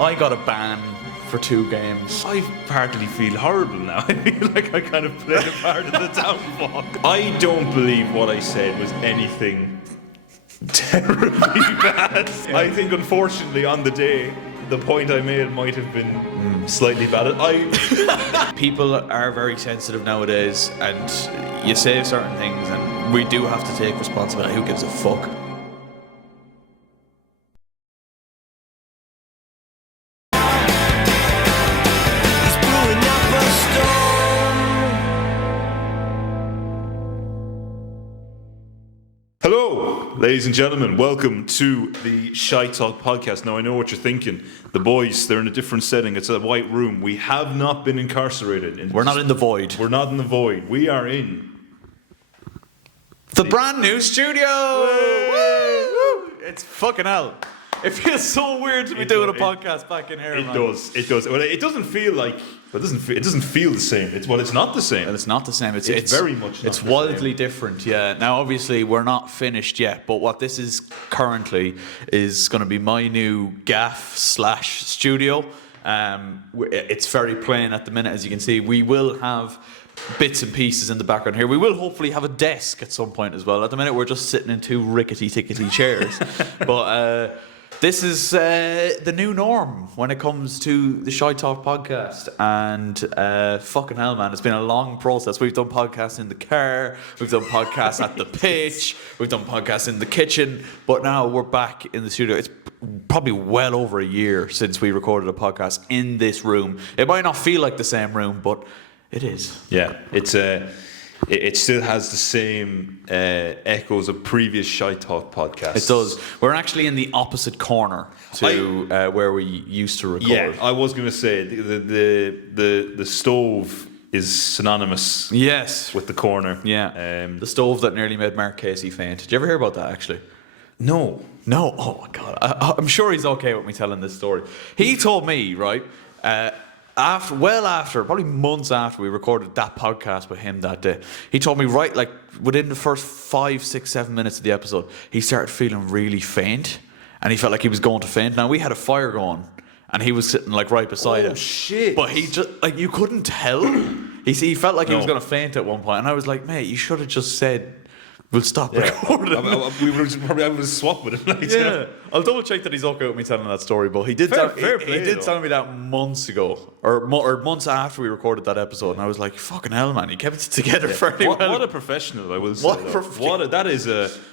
I got a ban for 2 games. I partly feel horrible now. I feel like I kind of played a part in the downfall. I don't believe what I said was anything terribly bad. Yeah. I think, unfortunately, on the day, the point I made might have been slightly bad. People are very sensitive nowadays, and you say certain things, and we do have to take responsibility. Who gives a fuck? Hello, ladies and gentlemen. Welcome to the ShiteTalk podcast. Now, I know what you're thinking. The boys, they're in a different setting. It's a white room. We have not been incarcerated. We're not in the void. We're not in the void. We are in the brand new studio. Woo! It's fucking hell. It feels so weird to be doing a podcast back in here. It does. Well, it doesn't feel like. It doesn't feel the same. It's not the same. Well, it's not the same. It's very much. It's wildly different. Yeah. Now, obviously, we're not finished yet. But what this is currently is going to be my new gaff/studio. It's very plain at the minute, as you can see. We will have bits and pieces in the background here. We will hopefully have a desk at some point as well. At the minute, we're just sitting in 2 rickety-tickety chairs. But this is the new norm when it comes to the ShiteTalk podcast. And fucking hell, man, it's been a long process. We've done podcasts in the car, we've done podcasts at the pitch, we've done podcasts in the kitchen, but now we're back in the studio. It's probably well over a year since we recorded a podcast in this room. It might not feel like the same room, but it is. Yeah, it still has the same echoes of previous ShiteTalk podcasts. It does. We're actually in the opposite corner to where we used to record. Yeah, I was going to say the stove is synonymous. Yes, with the corner. Yeah, the stove that nearly made Mark Casey faint. Did you ever hear about that? Actually, no. Oh my god, I'm sure he's okay with me telling this story. He told me, right. After probably months after we recorded that podcast with him that day, he told me within the first 5, 6, 7 minutes of the episode, he started feeling really faint, and he felt like he was going to faint. Now we had a fire going, and he was sitting right beside him. Oh shit! But he just you couldn't tell. He felt like he was going to faint at one point, and I was like, mate, you should have just said, we'll stop recording. We would probably able to swap with him. Yeah, I'll double check that he's okay with me telling that story. But he did tell me that months ago, or months after we recorded that episode, and I was like, "Fucking hell, man! He kept it together fairly well." What a professional, I will say.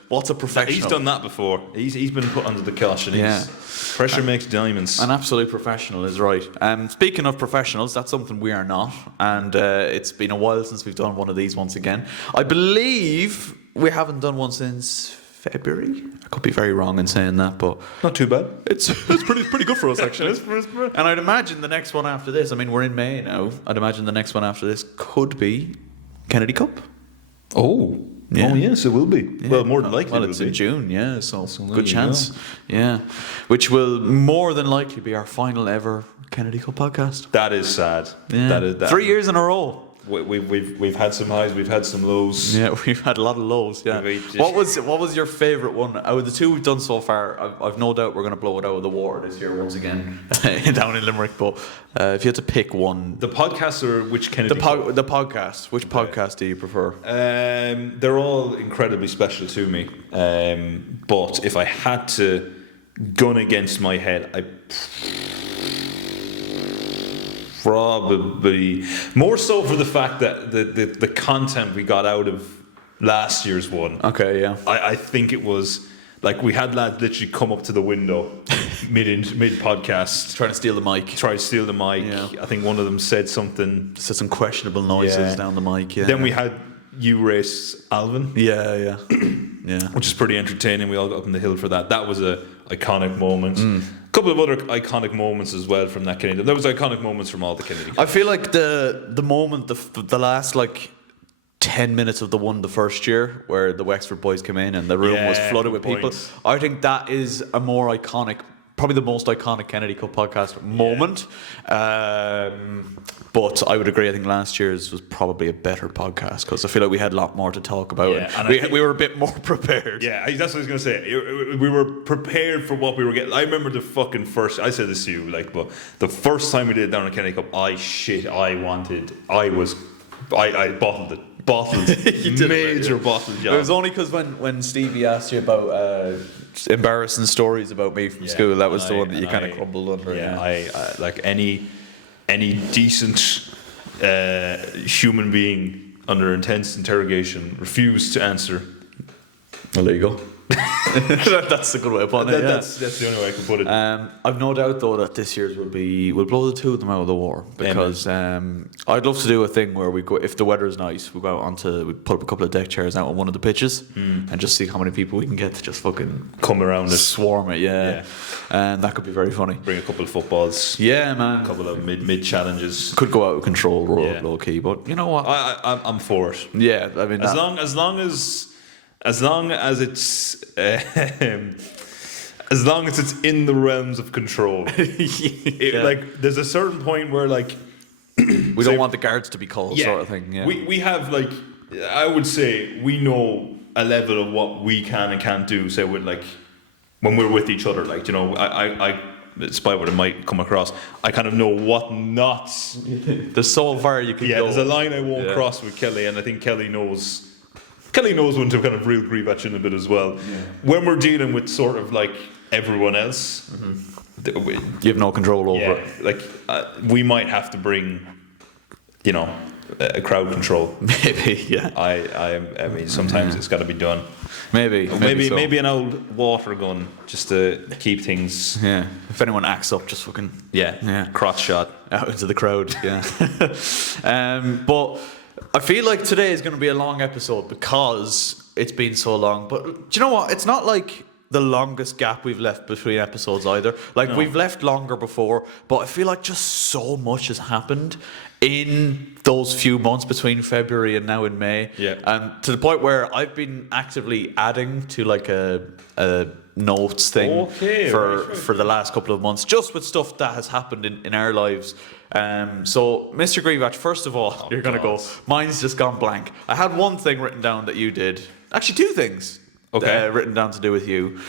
What's a professional? He's done that before. He's been put under the cosh, and pressure makes diamonds. An absolute professional is right. Speaking of professionals, that's something we are not, and it's been a while since we've done one of these once again. I believe we haven't done one since February. I could be very wrong in saying that, but not too bad. It's pretty good for us, actually. And I'd imagine the next one after this, I mean, we're in May now, I'd imagine the next one after this could be Kennedy Cup. Oh. Yeah. Oh yes, it will be. Yeah. Well, more than likely. Well, it's in June, yeah, so good chance. Yeah, which will more than likely be our final ever Kennedy Cup podcast. That is sad. Yeah. That 3 years in a row. We've had some highs, we've had some lows. Yeah, we've had a lot of lows. Yeah. What was your favourite one out of the 2 we've done so far? I've no doubt we're going to blow it out of the water this year once again down in Limerick. But if you had to pick one, the podcast or which Kennedy? The podcast. Which podcast do you prefer? They're all incredibly special to me. But if I had to gun against my head, I probably more so for the fact that the content we got out of last year's one. Okay, yeah. I think it was like we had lads literally come up to the window mid podcast, trying to steal the mic. Yeah. I think one of them said some questionable noises down the mic. Yeah. Then we had you race Alvin. Yeah. Which is pretty entertaining. We all got up on the hill for that. That was a iconic moment. A couple of other iconic moments as well from that Kennedy. There was iconic moments from all the Kennedy. I feel like the moment, the last 10 minutes of the first year where the Wexford boys came in and the room was flooded with people. I think that is a more iconic probably the most iconic Kennedy Cup podcast moment. But I would agree. I think last year's was probably a better podcast because I feel like we had a lot more to talk about. Yeah, and we were a bit more prepared. Yeah, that's what I was gonna say. We were prepared for what we were getting. I remember the fucking first. I said this to you, like, but the first time we did it down at Kennedy Cup, I bottled it. Major bottled job. It was only because when Stevie asked you about embarrassing stories about me from school, that was the one that you kind of crumbled under. Yeah, I like any decent human being under intense interrogation refused to answer. Illegal. That's a good way of putting it. That's the only way I can put it. I've no doubt though that this year's will blow the two of them out of the war because I'd love to do a thing where we go, if the weather is nice, we go out we put up a couple of deck chairs out on one of the pitches and just see how many people we can get to just fucking come around it, swarm it. And that could be very funny. Bring a couple of footballs. Yeah, man. A couple of mid challenges. Could go out of control, low key, but you know what? I'm for it. Yeah, I mean, as long as it's in the realms of control. Like there's a certain point where like we don't want the guards to be called, sort of thing. Yeah. We have like, I would say we know a level of what we can and can't do. Say with like when we're with each other, like, you know, I despite what it might come across, I kind of know what knots. There's so far you can go. Yeah, there's a line I won't cross with Kelly, and I think Kelly knows when to kind of real GRZYWACZ in a bit as well. Yeah. When we're dealing with sort of like everyone else, you have no control over it. Like we might have to bring, you know, a crowd control. Maybe, yeah. I mean, sometimes it's got to be done. Maybe an old water gun just to keep things. Yeah. If anyone acts up, just fucking cross shot out into the crowd. Yeah. But I feel like today is going to be a long episode because it's been so long. But do you know what? It's not like the longest gap we've left between episodes either. Like we've left longer before, but I feel like just so much has happened in those few months between February and now in May. Yeah. And to the point where I've been actively adding to like a notes thing for the last couple of months, just with stuff that has happened in our lives. So, Mr. GRZYWACZ, first of all, you're going to go, mine's just gone blank. I had one thing written down that you did. Actually, two things. Written down to do with you.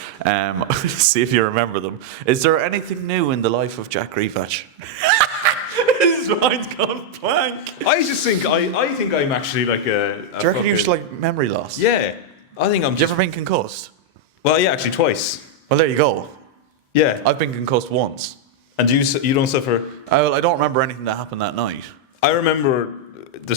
See if you remember them. Is there anything new in the life of Jack GRZYWACZ? His mind's gone blank. I think I'm actually like a. Do you reckon you're just like memory loss? Yeah, I think I'm. Have you ever been concussed? Well, yeah, actually twice. Well, there you go. Yeah, I've been concussed once. And you don't suffer? I don't remember anything that happened that night. I remember the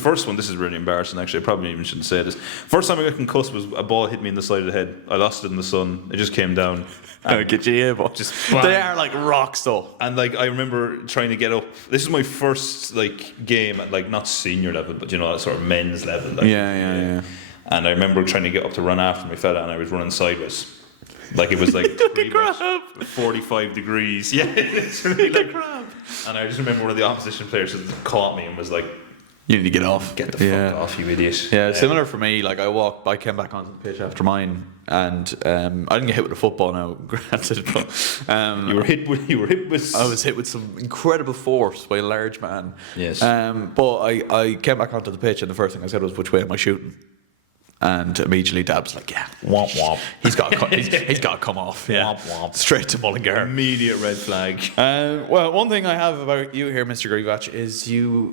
first one. This is really embarrassing, actually. I probably even shouldn't say this. First time I got concussed was a ball hit me in the side of the head. I lost it in the sun. It just came down. Get you here, but just they are like rocks, though. And like I remember trying to get up. This is my first like game at like not senior level, but you know, sort of men's level. Like, yeah. And I remember trying to get up to run after my fella, and I was running sideways. Like it was like 45 degrees. Yeah, literally like crab. And I just remember one of the opposition players just caught me and was like, "You need to get off. Get the fuck off, you idiot." Yeah, similar for me. Like I came back onto the pitch after mine, and I didn't get hit with a football now, granted, but you were hit with. I was hit with some incredible force by a large man. Yes. But I came back onto the pitch, and the first thing I said was, "Which way am I shooting?" And immediately Dab's like, "Yeah, womp womp. He's got to come off. Yeah, womp womp. Straight to Mullingar. Immediate red flag." Well, one thing I have about you here, Mr. GRZYWACZ, is you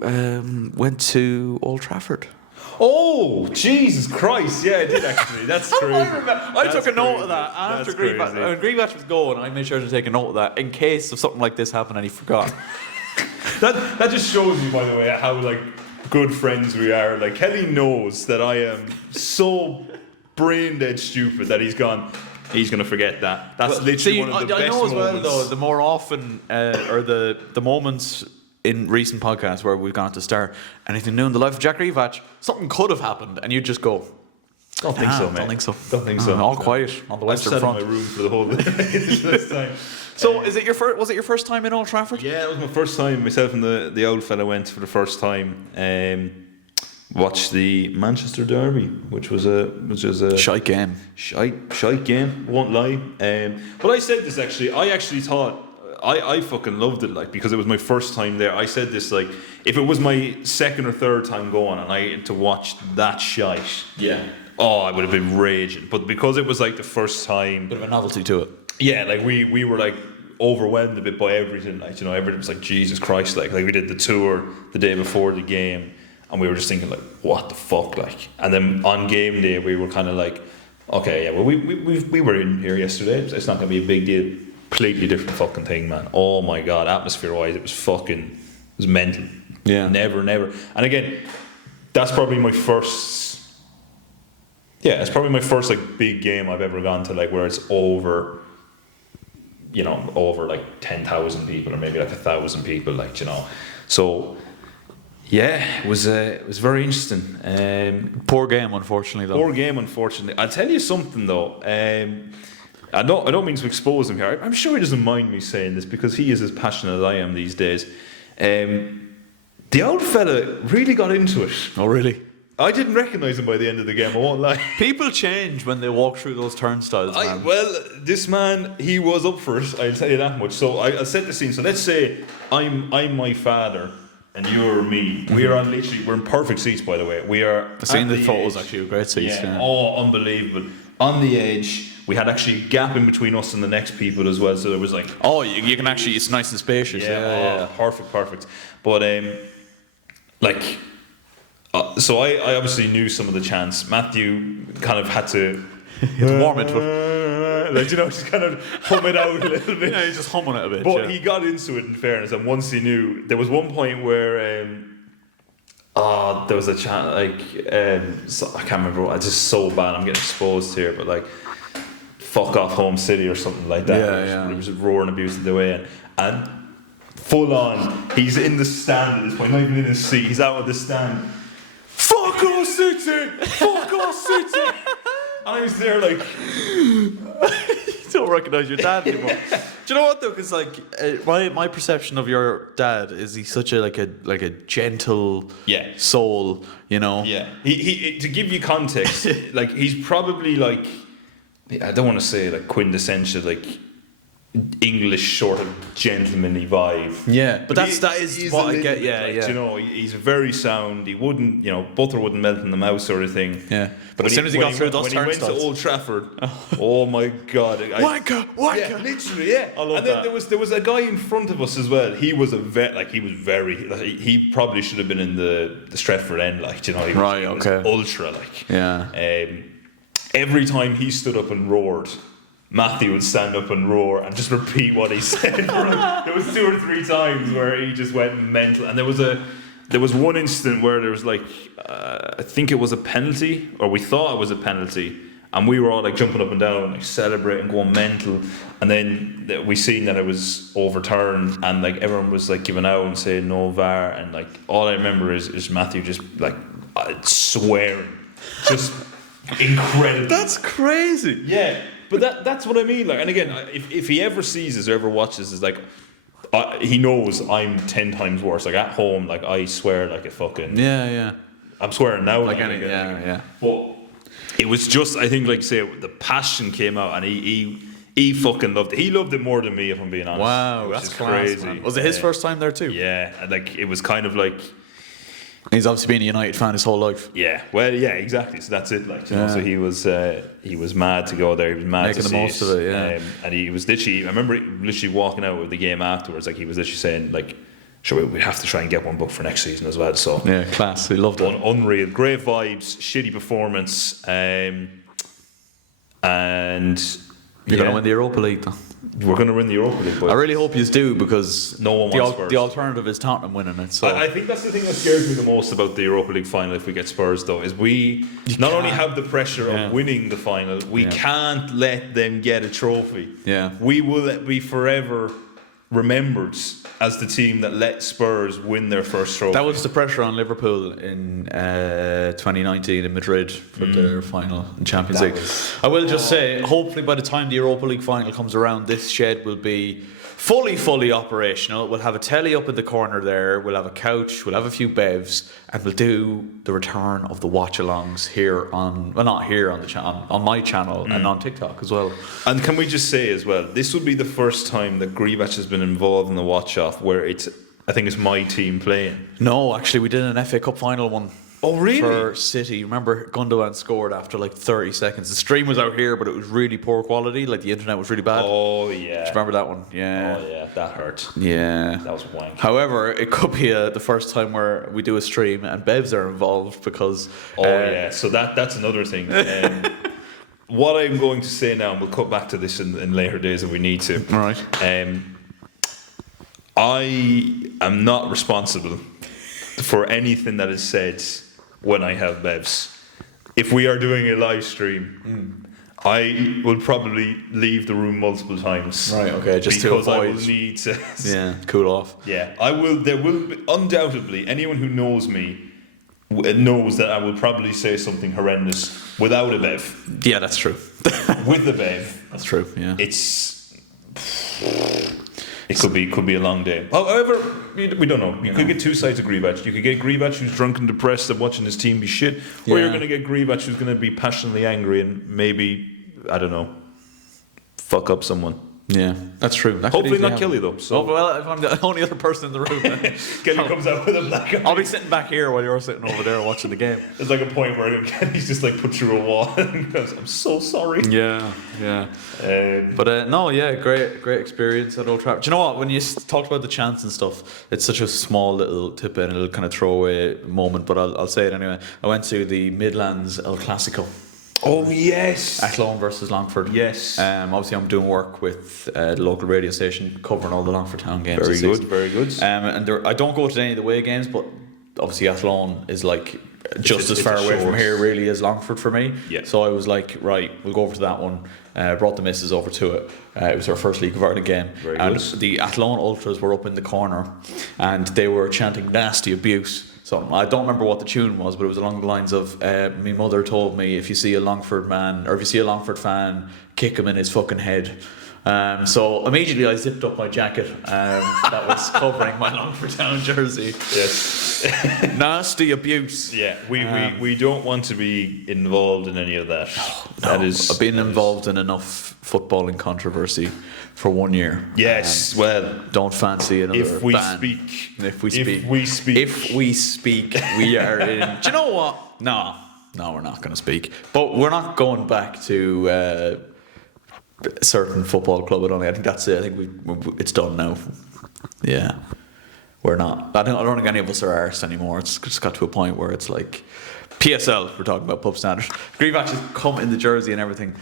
went to Old Trafford. Oh, Jesus Christ! Yeah, I did actually. That's crazy. I took a note of that after GRZYWACZ was going. I made sure to take a note of that in case of something like this happened and he forgot. that just shows you, by the way, how like good friends we are. Like Kelly knows that I am so brain dead stupid that he's gonna forget that. That's literally one of the best moments. I know as well though, the more often or the moments in recent podcasts where we've gone to start anything new in the life of Jack GRZYWACZ, something could have happened and you'd just go, Don't think so, mate. Don't think so. Don't think so. All quiet on the western front. I've sat in my room for the whole this time. So, was it your first time in Old Trafford? Yeah, it was my first time. Myself and the old fella went for the first time. watched the Manchester Derby, which was a Shite game. shite game. Won't lie. But I said this actually. I actually thought I fucking loved it, like, because it was my first time there. I said this, like, if it was my second or third time going and I had to watch that shite, oh, I would have been raging. But because it was like the first time, Bit of a novelty to it. yeah, like we were like overwhelmed a bit by everything. Like, you know, everything was like, Jesus Christ, like we did the tour the day before the game, and we were just thinking like, what the fuck, like. And then on game day, we were kind of like, okay, yeah, well, we were in here yesterday. It's not gonna be a big deal. Completely different fucking thing, man. Oh my god, atmosphere wise, it was mental. Yeah. Never. And again, that's probably my first. Yeah, it's probably my first like big game I've ever gone to, like, where it's over. You know, over like 10,000 people or maybe like 1,000 people, like, you know. So yeah, it was very interesting. Poor game, unfortunately, though. Poor game, unfortunately. I'll tell you something though. I don't mean to expose him here. I'm sure he doesn't mind me saying this because he is as passionate as I am these days. The old fella really got into it. Oh, really? I didn't recognise him by the end of the game, I won't lie. People change when they walk through those turnstiles, man. Well, this man, he was up for it, I'll tell you that much. So I'll set the scene. So let's say I'm my father and you're me. We're in perfect seats, by the way. We are. I've seen the photos, actually, great seats. Yeah, oh, unbelievable. On the edge. We had actually a gap in between us and the next people as well, so there was like... Oh, you can actually... It's nice and spacious. Yeah. Perfect. But, so I obviously knew some of the chants. Matthew kind of had to... warm it to it. Like, you know, just kind of hum it out a little bit. Yeah, he's just humming it a bit. But he got into it, in fairness, and once he knew... There was one point where... there was a chant, like... I can't remember what... It's just so bad, I'm getting exposed here, but like... Fuck off home city or something like that. Yeah. It was roaring abuse the way in. And full on, he's in the stand at this point, not even in his seat, he's out of the stand. Fuck off city! Fuck off city! And I was there like... You don't recognise your dad anymore. Do you know what though? Because like my perception of your dad is he's such a like a gentle soul, you know. Yeah. He to give you context, like he's probably like... I don't want to say like quintessential like English sort of gentlemanly vibe. Yeah, but that is what I get. Yeah, You know, he's very sound. He wouldn't, you know, butter wouldn't melt in the mouth sort of thing. Yeah, but as soon as he got through those turnstiles, when he went to Old Trafford, oh my god, wanker. Yeah, literally, yeah. I love and then that. there was a guy in front of us as well. He was he probably should have been in the Stretford end, like, you know. He was ultra, like. Yeah. Every time he stood up and roared, Matthew would stand up and roar and just repeat what he said. There was 2 or 3 times where he just went mental, and there was one instant where there was like I think it was a penalty, or we thought it was a penalty, and we were all like jumping up and down, like celebrating, going mental, and then we seen that it was overturned, and like everyone was like giving out and saying no VAR, and like all I remember is Matthew just like swearing, just. Incredible. That's crazy. Yeah, but that's what I mean. Like, and again, if he ever sees this or ever watches this, like, he knows I'm 10 times worse. Like at home, like I swear like a fucking. Yeah. I'm swearing now. Like anything. Yeah. But it was just, I think, like say the passion came out, and he fucking loved it. He loved it more than me, if I'm being honest. Wow, that's crazy. Man. Was it his first time there too? Yeah, and like it was kind of like. He's obviously been a United fan his whole life. Yeah, well, yeah, exactly. So that's it. Like, you know, so he was mad to go there. He was mad making to the most of it. Yeah, and he was literally. I remember literally walking out of the game afterwards. Like he was literally saying, like, "Sure, we have to try and get one book for next season as well." So yeah, class. He loved it. Unreal, great vibes, shitty performance, and you're gonna win the Europa League, though. We're going to win the Europa League, boys. I really hope you do, because no one wants Spurs. The alternative is Tottenham winning it. So I think that's the thing that scares me the most about the Europa League final if we get Spurs, though, is we not only have the pressure of winning the final, we can't let them get a trophy. Yeah. We will be forever remembered as the team that let Spurs win their first trophy. That was the pressure on Liverpool in 2019 in Madrid for their final in Champions League. I will just say, hopefully by the time the Europa League final comes around, this shed will be fully operational. We'll have a telly up in the corner there, we'll have a couch, we'll have a few bevs, and we'll do the return of the watch-alongs here on, well, not here on the channel, on my channel and on TikTok as well. And can we just say as well, this will be the first time that GRZYWACZ has been involved in the watch-off where I think it's my team playing. No, actually we did an FA Cup final one. Oh, really? For City. Remember, Gundogan scored after like 30 seconds. The stream was out here, but it was really poor quality. Like, the internet was really bad. Oh, yeah. Do you remember that one? Yeah. Oh, yeah. That hurt. Yeah. That was wank. However, it could be the first time where we do a stream and Bevs are involved because... yeah. So that's another thing. What I'm going to say now, and we'll cut back to this in later days if we need to. All right. I am not responsible for anything that is said when I have Bevs. If we are doing a live stream, I will probably leave the room multiple times. Right, okay, just to because avoid... I will need to... Yeah, cool off. Yeah, I will. There will be, undoubtedly, anyone who knows me knows that I will probably say something horrendous without a Bev. Yeah, that's true. With the Bev, That's true, yeah. It could be a long day. However, we don't know. You could get two sides of GRZYWACZ. You could get GRZYWACZ who's drunk and depressed and watching his team be shit, or you're going to get GRZYWACZ who's going to be passionately angry and maybe, I don't know, fuck up someone. Yeah, that's true. That Hopefully could easily not kill you happen. though. So. Oh, well, if I'm the only other person in the room, then Kenny comes out with a black eye. I'll be sitting back here while you're sitting over there watching the game. There's like a point where Kenny's just like put through a wall and goes, I'm so sorry. Yeah. But no, yeah, great experience at Old Trafford. Do you know what? When you talked about the chants and stuff, it's such a small little tip in, a little kind of throwaway moment, but I'll say it anyway. I went to the Midlands El Clasico. Oh, yes. Athlone versus Longford. Yes. Obviously, I'm doing work with the local radio station covering all the Longford Town games. Very good. And I don't go to any of the away games, but obviously Athlone is like just as far away from here really as Longford for me. Yeah. So I was like, right, we'll go over to that one. Brought the missus over to it. It was our first League of Ireland game. Very and good. The Athlone Ultras were up in the corner and they were chanting nasty abuse. So I don't remember what the tune was, but it was along the lines of, my mother told me if you see a Longford man, or if you see a Longford fan, kick him in his fucking head. So immediately I zipped up my jacket that was covering my Longford Town jersey. Yes. Nasty abuse. Yeah, we don't want to be involved in any of that. No, I've been involved in enough footballing controversy for 1 year. Yes, well, don't fancy another if we ban. If we speak, we are in. Do you know what? No, we're not going to speak. But we're not going back to a certain football club. I think that's it. I think it's done now. Yeah, we're not. I don't think any of us are arse anymore. It's just got to a point where it's like PSL. We're talking about pub standard. GRZYWACZ has come in the jersey and everything.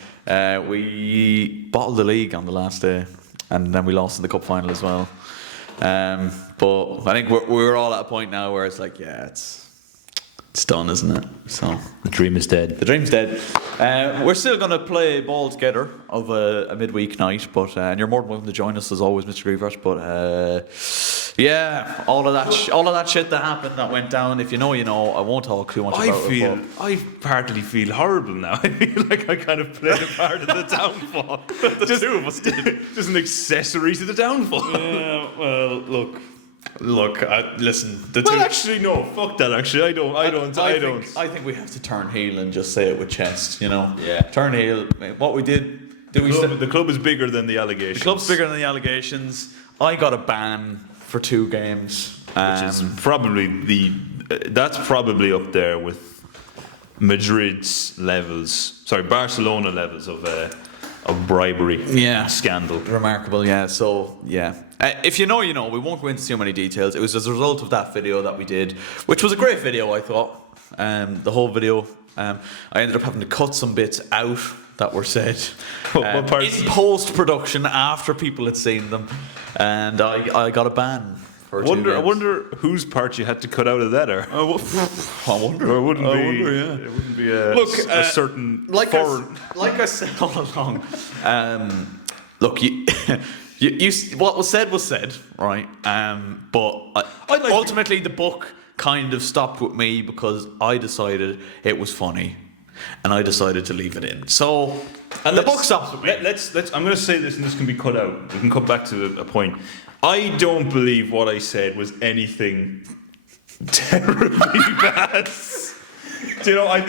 We bottled the league on the last day, and then we lost in the cup final as well. But I think we're all at a point now where it's like, yeah, it's done, isn't it? So the dream is dead. The dream's dead. We're still going to play ball together of a midweek night, but and you're more than welcome to join us as always, Mr. GRZYWACZ. But yeah, all of that shit that happened, that went down. If you know, you know. I won't talk too much about it. I partly feel horrible now. I feel like I kind of played a part in the downfall. The two of us did. Just an accessory to the downfall. Yeah. Well, look. Listen. Actually, no. Fuck that. Actually, I don't. I think we have to turn heel and just say it with chest. You know. Yeah. Turn heel. What we did. The club is bigger than the allegations. The club's bigger than the allegations. I got a ban for 2 games, which is probably that's probably up there with Barcelona levels of bribery. Yeah. Scandal. Remarkable. Yeah. So yeah. If you know, you know. We won't go into too many details. It was as a result of that video that we did, which was a great video, I thought. The whole video. I ended up having to cut some bits out that were said what parts? In post-production after people had seen them, and I got a ban for 2 games. I wonder whose part you had to cut out of that, or I wonder. Or it wouldn't be. Yeah. It wouldn't be a certain like foreign. I said all along. Look, What was said, right? But ultimately, the book kind of stopped with me because I decided it was funny, and I decided to leave it in. So the book stops with me. Let's. I'm going to say this, and this can be cut out. We can come back to a point. I don't believe what I said was anything terribly bad. Do you know? I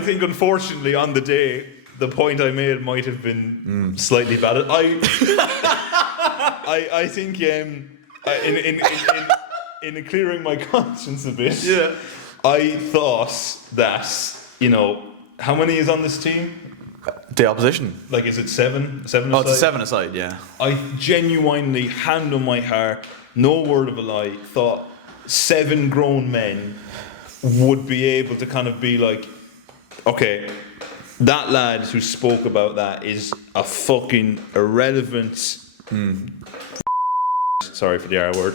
think unfortunately on the day, the point I made might have been slightly bad. I think in clearing my conscience a bit, I thought that, how many is on this team? The opposition. Like, is it 7? 7 aside? Oh, it's 7 aside, yeah. I genuinely, hand on my heart, no word of a lie, thought 7 grown men would be able to kind of be like, okay, that lad who spoke about that is a fucking irrelevant sorry for the R word,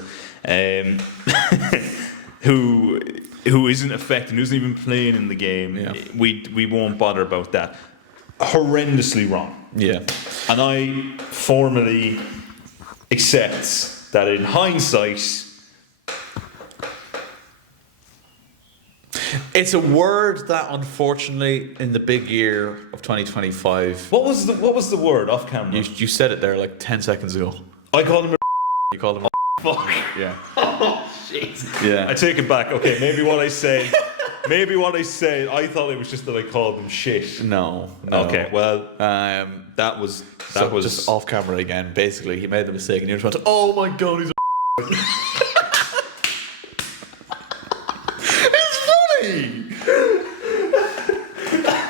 who isn't affecting, who isn't even playing in the game. Yeah. We won't bother about that. Horrendously wrong. Yeah. And I formally accept that in hindsight, it's a word that, unfortunately, in the big year of 2025. What was the word off camera? You said it there like 10 seconds ago. I called him a. You called him a. Fuck. Yeah. Oh shit. Yeah. I take it back. Okay, maybe what I said. I thought it was just that I called him shit. No. Okay. Well, that was just off camera again. Basically, he made the mistake, and you just went, "Oh my god, he's a."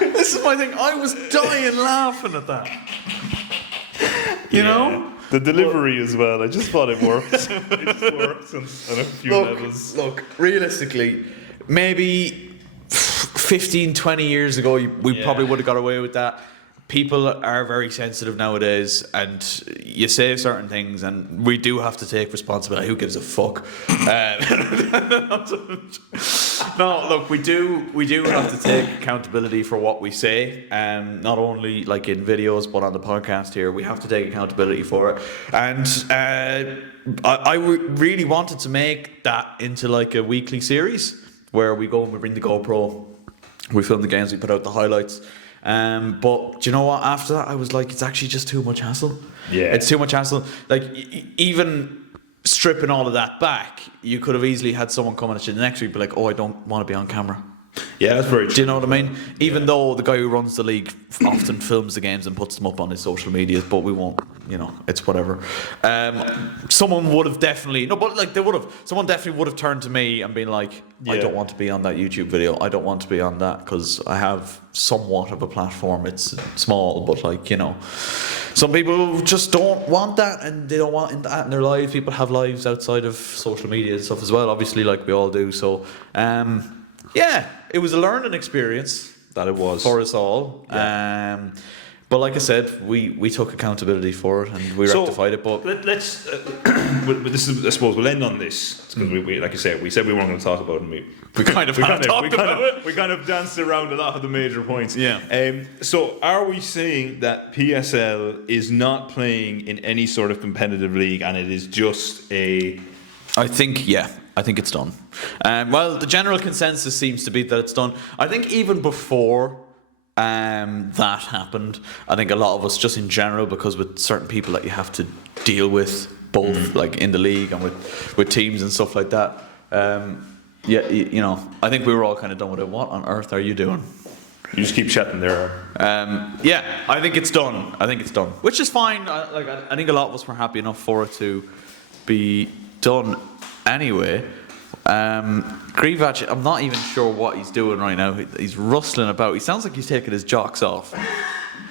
This is my thing. I was dying laughing at that. You know? The delivery as well. I just thought it worked. It just worked on a few levels. Look, realistically, maybe 15, 20 years ago, we probably would have got away with that. People are very sensitive nowadays, and you say certain things, and we do have to take responsibility. Who gives a fuck? No, look, we do have to take accountability for what we say, not only like in videos, but on the podcast here. We have to take accountability for it, and I really wanted to make that into like a weekly series where we go and we bring the GoPro, we film the games, we put out the highlights. But do you know what? After that, I was like, it's actually just too much hassle. Yeah, it's too much hassle. Like even stripping all of that back, you could have easily had someone come at you the next week, be like, "Oh, I don't want to be on camera." Yeah, that's very true. Do you know what I mean? Even though the guy who runs the league often films the games and puts them up on his social medias, but we won't. It's whatever. Someone would have definitely someone definitely would have turned to me and been like, I don't want to be on that YouTube video. I don't want to be on that because I have somewhat of a platform. It's small, but some people just don't want that, and they don't want that in their lives. People have lives outside of social media and stuff as well, obviously, like we all do. So, it was a learning experience. That it was for us all. Yeah. But like I said, we took accountability for it and we rectified it. But let's. This is, I suppose, we'll end on this because we, like I said, we said we weren't going to talk about it. And we kind of danced around a lot of the major points. Yeah. So are we saying that PSL is not playing in any sort of competitive league and it is just a? I think it's done. Well, the general consensus seems to be that it's done. I think even before that happened, I think a lot of us, just in general, because with certain people that you have to deal with, both like in the league and with teams and stuff like that, I think we were all kind of done with it. What on earth are you doing? You just keep chatting there. I think it's done. Which is fine. I think a lot of us were happy enough for it to be done anyway. GRZYWACZ, I'm not even sure what he's doing right now. He's rustling about. He sounds like he's taking his jocks off.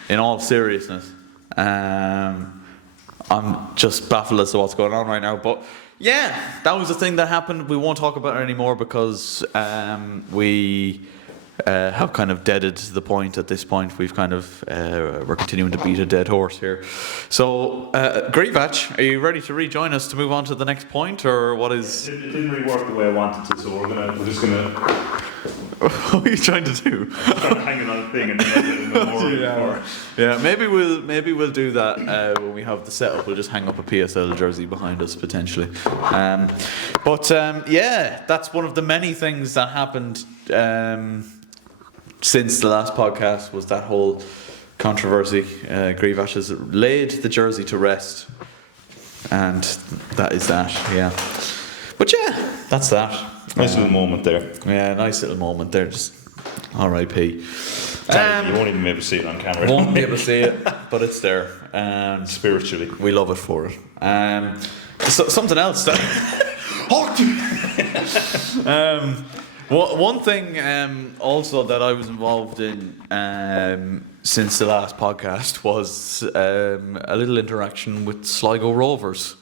In all seriousness, I'm just baffled as to what's going on right now. But yeah, that was the thing that happened. We won't talk about it anymore because we have kind of deaded the point at this point. We've kind of we're continuing to beat a dead horse here. So GRZYWACZ, are you ready to rejoin us to move on to the next point, or what is? It didn't really work the way I wanted to, so we're just gonna What are you trying to do? Trying to hang it on a thing and then a memorial for. Yeah, maybe we'll do that when we have the setup. We'll just hang up a PSL jersey behind us potentially. Yeah, that's one of the many things that happened since the last podcast. Was that whole controversy? GRZYWACZ has laid the jersey to rest, and that is that. Yeah, but yeah, that's that. Nice little moment there. Yeah, nice little moment there. Just R.I.P. You won't even be able to see it on camera. Won't be able to see it, but it's there. Spiritually. We love it for it. Something else that... one thing also that I was involved in since the last podcast was a little interaction with Sligo Rovers.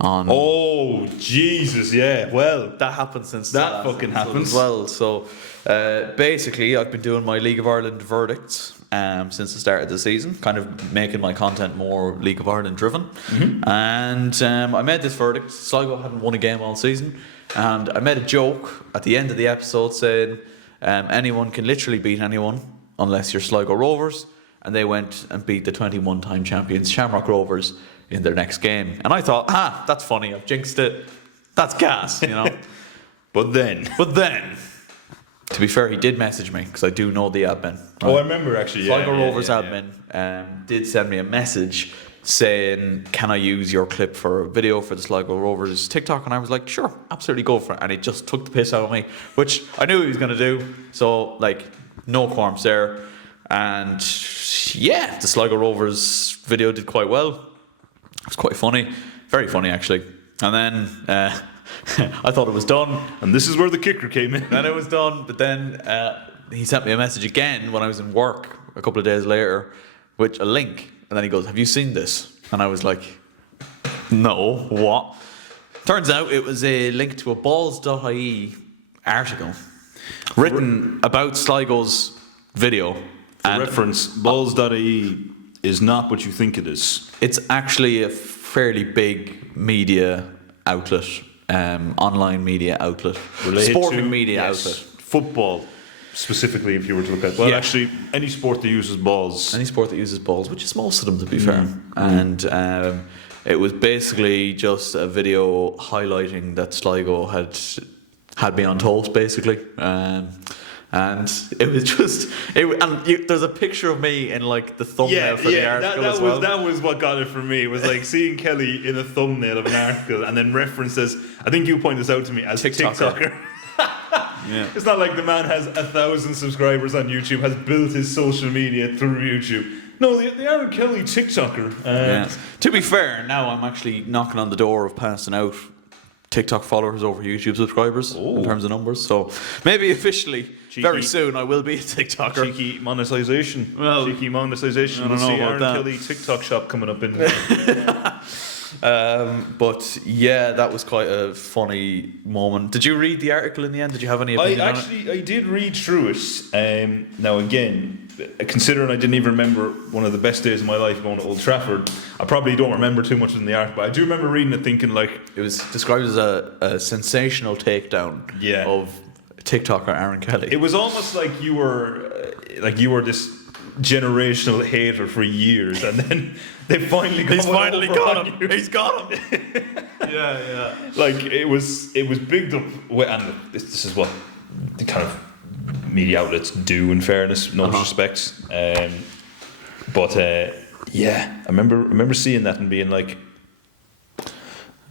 Oh Jesus! Yeah, well, that happened since that fucking happened as well. So basically, I've been doing my League of Ireland verdicts since the start of the season, kind of making my content more League of Ireland driven. And I made this verdict. Sligo hadn't won a game all season, and I made a joke at the end of the episode saying anyone can literally beat anyone unless you're Sligo Rovers, and they went and beat the 21-time champions Shamrock Rovers in their next game. And I thought, that's funny, I've jinxed it. That's gas, you know. But then, to be fair, he did message me, because I do know the admin. Right? Oh, I remember actually. Sligo Rovers admin did send me a message saying, can I use your clip for a video for the Sligo Rovers TikTok? And I was like, sure, absolutely, go for it. And he just took the piss out of me, which I knew he was going to do. So, like, no qualms there. And yeah, the Sligo Rovers video did quite well. It was quite funny, very funny actually. And then I thought it was done. And this is where the kicker came in. Then it was done, but then he sent me a message again when I was in work a couple of days later with a link. And then he goes, have you seen this? And I was like, no, what? Turns out it was a link to a balls.ie article written about Sligo's video. For reference, balls.ie is not what you think it is. It's actually a fairly big media outlet, online media outlet, sporting media outlet. Football, specifically, if you were to look at. Well, actually, any sport that uses balls. Any sport that uses balls, which is most of them, to be fair. And it was basically just a video highlighting that Sligo had me on toast, basically. And it was just, there's a picture of me in like the thumbnail for the article as well. That was what got it for me. It was like seeing Kelly in a thumbnail of an article and then references, I think you pointed this out to me, as TikToker. Yeah. It's not like the man has 1,000 subscribers on YouTube, has built his social media through YouTube. No, the Aaron Kelly TikToker. To be fair, now I'm actually knocking on the door of passing out TikTok followers over YouTube subscribers in terms of numbers. So maybe officially, very soon, I will be a TikToker. Cheeky monetization. Cheeky monetization. I don't know see about Aaron that. Kelly TikTok shop coming up in. But yeah, that was quite a funny moment. Did you read the article in the end? Did you have any opinion on it? I did read through it. Now again, considering I didn't even remember one of the best days of my life going to Old Trafford, I probably don't remember too much in the article, but I do remember reading it thinking like... It was described as a sensational takedown of TikToker Aaron Kelly. It was almost like you were this generational hater for years, and then they finally got him. He's got him. Yeah. Like it was bigged up, and this is what the kind of media outlets do. In fairness, no disrespect, but yeah, I remember seeing that and being like,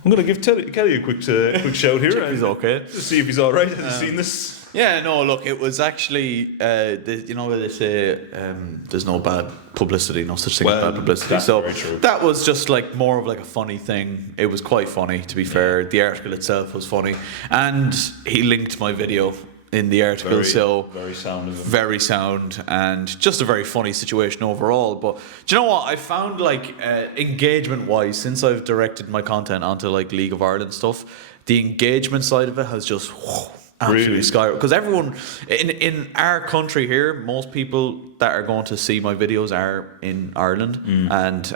I'm gonna give Kelly a quick shout here. Check if he's okay. To see if he's all right. Has he seen this? Yeah, no, look, it was actually, you know what they say, there's no bad publicity, no such thing as bad publicity. So that was just like more of like a funny thing. It was quite funny, to be fair. The article itself was funny. And he linked my video in the article, very sound of him. Very sound, and just a very funny situation overall. But do you know what? I found like engagement-wise, since I've directed my content onto like League of Ireland stuff, the engagement side of it has just... absolutely skyrocketed, because everyone in our country here, most people that are going to see my videos are in Ireland, and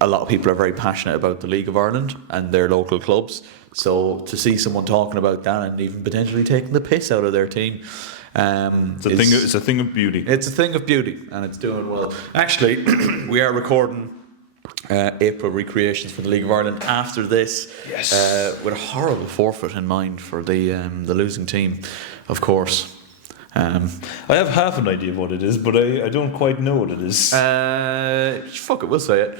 a lot of people are very passionate about the League of Ireland and their local clubs. So to see someone talking about that and even potentially taking the piss out of their team, It's a thing of beauty. It's a thing of beauty, and it's doing well. Actually, we are recording April recreations for the League of Ireland after this, with a horrible forfeit in mind for the losing team, of course. I have half an idea of what it is, but I don't quite know what it is. Fuck it, we'll say it.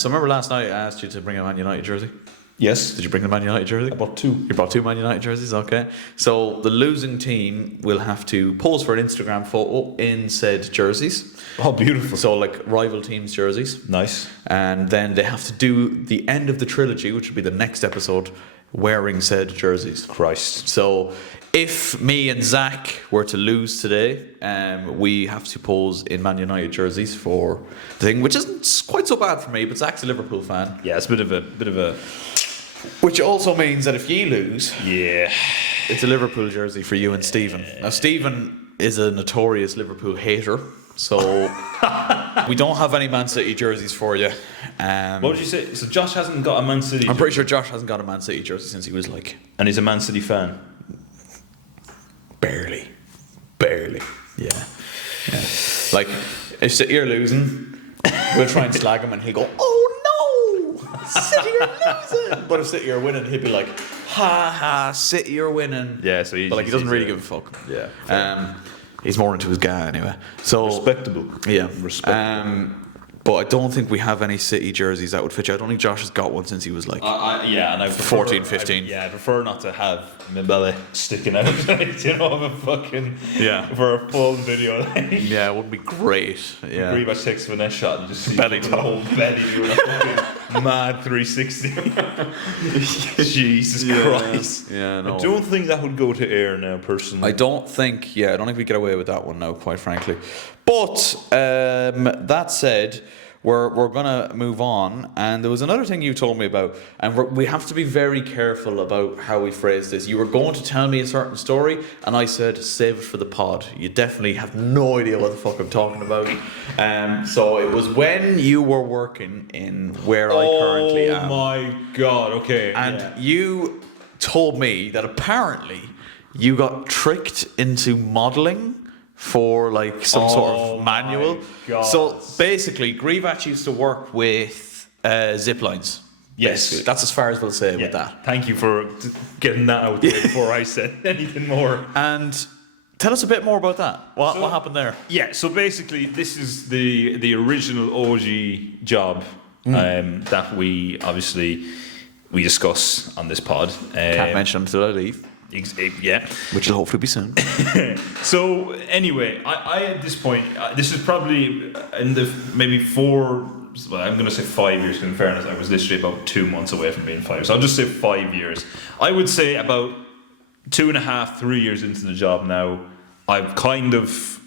So remember last night I asked you to bring a Man United jersey? Yes. Did you bring the Man United jersey? I bought 2. You brought 2 Man United jerseys, okay. So the losing team will have to pose for an Instagram photo in said jerseys. Oh, beautiful. So like rival teams' jerseys. Nice. And then they have to do the end of the trilogy, which will be the next episode, wearing said jerseys. Christ. So if me and Zach were to lose today, we have to pose in Man United jerseys for the thing, which isn't quite so bad for me, but Zach's a Liverpool fan. Yeah, it's a bit of a. Which also means that if you lose, Yeah. it's a Liverpool jersey for you and Stephen. Now Stephen is a notorious Liverpool hater, so we don't have any Man City jerseys for you. What would you say? So Josh hasn't got a Man City. I'm pretty sure Josh hasn't got a Man City jersey since he was like and he's a Man City fan. barely. Yeah. Like if City are losing, we'll try and slag him, and he'll go, "Oh no, City are losing." But if City are winning, he'd be like, "Ha ha, City are winning." Yeah, so but like he doesn't really give a fuck. Yeah. He's more into his guy anyway. So Respectable. Yeah. Respectable. But I don't think we have any City jerseys that would fit you. I don't think Josh has got one since he was like and I 14, 15. I prefer not to have my belly sticking out, you know, of a fucking for a full video. Yeah, it would be great. Yeah. GRZYWACZ takes a finesse shot and just see Belly the top. whole belly doing a fucking mad 360. Jesus Christ. Yeah, no. I don't think that would go to air now, personally. I don't think we get away with that one now, quite frankly. But that said, we're gonna move on. And there was another thing you told me about, and we have to be very careful about how we phrase this. You were going to tell me a certain story, and I said save it for the pod. You definitely have no idea what the fuck I'm talking about. So it was when you were working in where I currently am. Oh my god! Okay. And you told me that apparently you got tricked into modelling for like some sort of manual. God. So basically, GRZYWACZ used to work with zip lines. Yes. Basically. That's as far as we'll say with that. Thank you for getting that out there before I said anything more. And tell us a bit more about that. What happened there? Yeah, so basically this is the original OG job that we discuss on this pod. Can't mention until I leave, Yeah. which will hopefully be soon. So anyway, I at this point, this is probably in the maybe 4, well, I'm going to say 5 years, because in fairness, I was literally about 2 months away from being 5. So I'll just say 5 years. I would say about 2.5, 3 years into the job now, I've kind of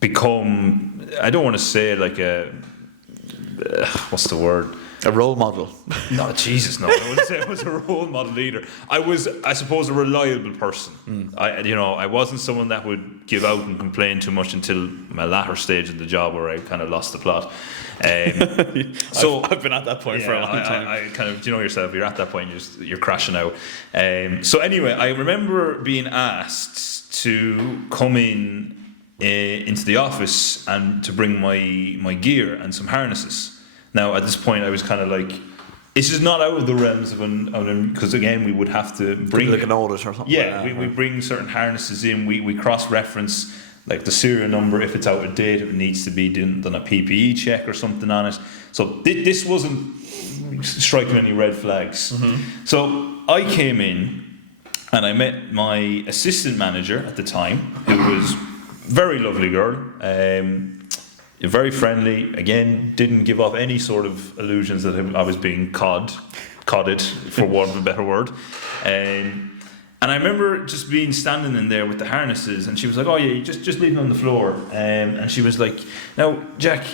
become, I don't want to say like a, what's the word? A role model. No, Jesus, no. I wouldn't say I was a role model either. I was, I suppose, a reliable person. I wasn't someone that would give out and complain too much until my latter stage of the job, where I kind of lost the plot. So I've been at that point for a long time. I kind of, you know yourself, you're at that point, you're crashing out. So anyway, I remember being asked to come into the office and to bring my gear and some harnesses. Now, at this point, I was kind of like, it's just not out of the realms of because again, we would have to bring like an audit or something. Yeah, like that, we bring certain harnesses in. We cross-reference like the serial number. If it's out of date, it needs to be done a PPE check or something on it. So this wasn't striking any red flags. Mm-hmm. So I came in and I met my assistant manager at the time, who was a very lovely girl. Very friendly. Again, didn't give off any sort of illusions that I was being codded, for want of a better word. And I remember just being standing in there with the harnesses, and she was like, "Oh yeah, you just leave them on the floor." And she was like, "Now, Jack,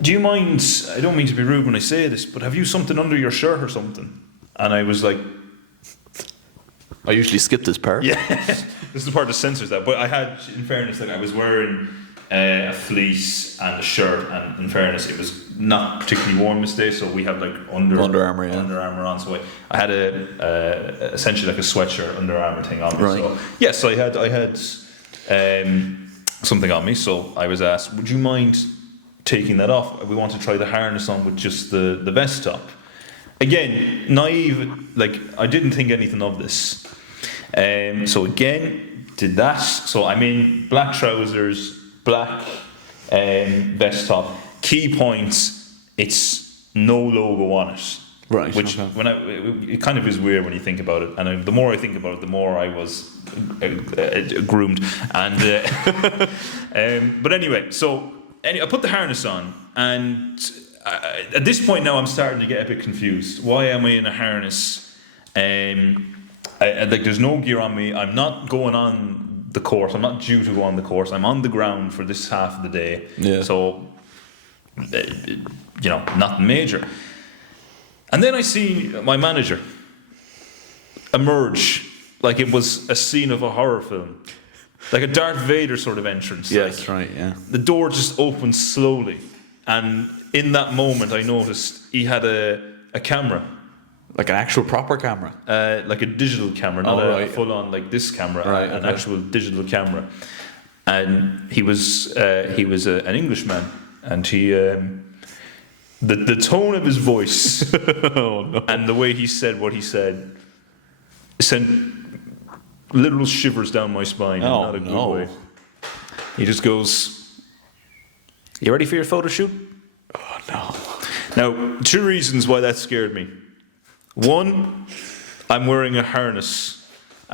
do you mind? I don't mean to be rude when I say this, but have you something under your shirt or something?" And I was like, I usually skip this part. "Yeah." This is the part that censors that. But I had, in fairness, like I was wearing a fleece and a shirt, and in fairness, it was not particularly warm this day, so we had like Under Armour, yeah. Under Armour on. So I had essentially like a sweatshirt Under Armour thing on me. Right. So yes, I had something on me. So I was asked, would you mind taking that off? We want to try the harness on with just the vest top. Again, naive, like I didn't think anything of this. So again, did that. So I'm in black trousers, black vest top. Key points, it's no logo on it. Right. Which it kind of is weird when you think about it. And the more I think about it, the more I was groomed. And but anyway, so I put the harness on, and at this point now I'm starting to get a bit confused. Why am I in a harness? Like there's no gear on me. I'm not going on the course. I'm not due to go on the course. I'm on the ground for this half of the day. Yeah. So, nothing major. And then I see my manager emerge like it was a scene of a horror film. Like a Darth Vader sort of entrance. Yes, like, right, yeah. The door just opened slowly. And in that moment, I noticed he had a camera. Like an actual proper camera? Like a digital camera, not a full-on like this camera, an actual digital camera. And he was an Englishman. And he... The tone of his voice and the way he said what he said sent literal shivers down my spine in not a good way. He just goes, "You ready for your photo shoot?" Oh no. Now, 2 reasons why that scared me. 1, I'm wearing a harness.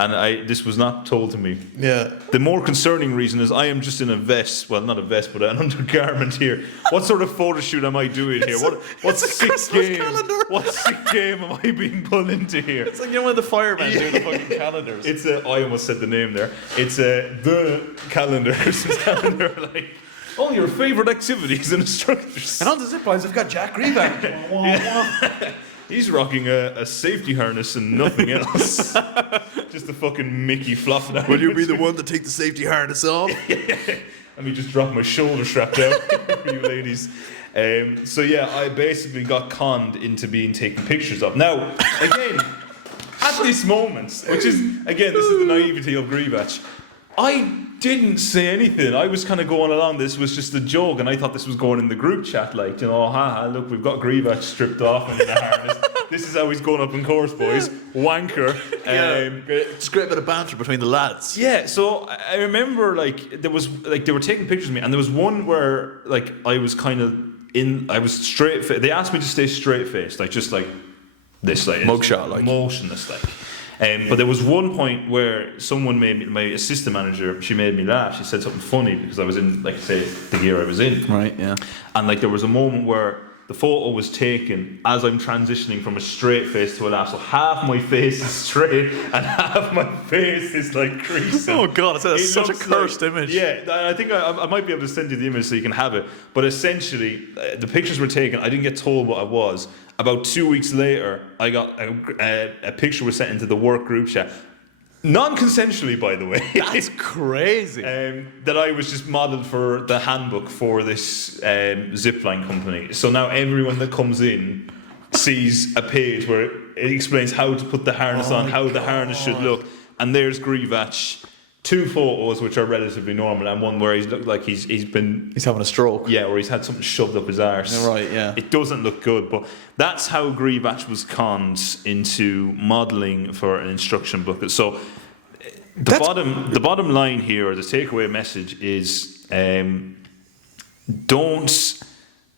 And this was not told to me. Yeah. The more concerning reason is I am just in a vest. Well, not a vest, but an undergarment here. What sort of photo shoot am I doing here? What sick game? Calendar. What sick game am I being pulled into here? It's like, when the firemen do the fucking calendars. I almost said the name there. It's the calendar. Calendar, like, all your favourite activities and instructors. And on the zip lines, I've got Jack GRZYWACZ. He's rocking a safety harness and nothing else. Just a fucking Mickey flopping out. Will you be the one to take the safety harness off? Let me just drop my shoulder strap down for you ladies. So yeah, I basically got conned into being taken pictures of. Now, again, at this moment, which is, again, this is the naivety of GRZYWACZ, I didn't say anything. I was kind of going along. This was just a joke, and I thought this was going in the group chat, like, haha, look, we've got GRZYWACZ stripped off and in the harness. This is how he's going up in course, boys. Wanker. It's a great bit of banter between the lads. Yeah, so I remember, like, there was, like, they were taking pictures of me, and there was one where, like, I was kind of I was straight faced. They asked me to stay straight faced, like, just like this, like, mugshot, like, motionless, like. But there was one point where someone my assistant manager, she made me laugh. She said something funny because I was in, like, say, the gear I was in. Right, yeah. And, like, there was a moment where the photo was taken as I'm transitioning from a straight face to a laugh. So half my face is straight and half my face is, like, creasing. Oh God, it's such a cursed image. Yeah, I think I might be able to send you the image so you can have it. But essentially, the pictures were taken. I didn't get told what I was. About 2 weeks later, I got a picture was sent into the work group chat. Non-consensually, by the way. That's crazy. That I was just modelled for the handbook for this zipline company. So now everyone that comes in sees a page where it explains how to put the harness on, how the harness should look. And there's GRZYWACZ. 2 photos which are relatively normal, and one where he's looked like he's having a stroke. Yeah, or he's had something shoved up his arse. Right, yeah. It doesn't look good, but that's how GRZYWACZ was conned into modelling for an instruction booklet. So the bottom line here, or the takeaway message is, don't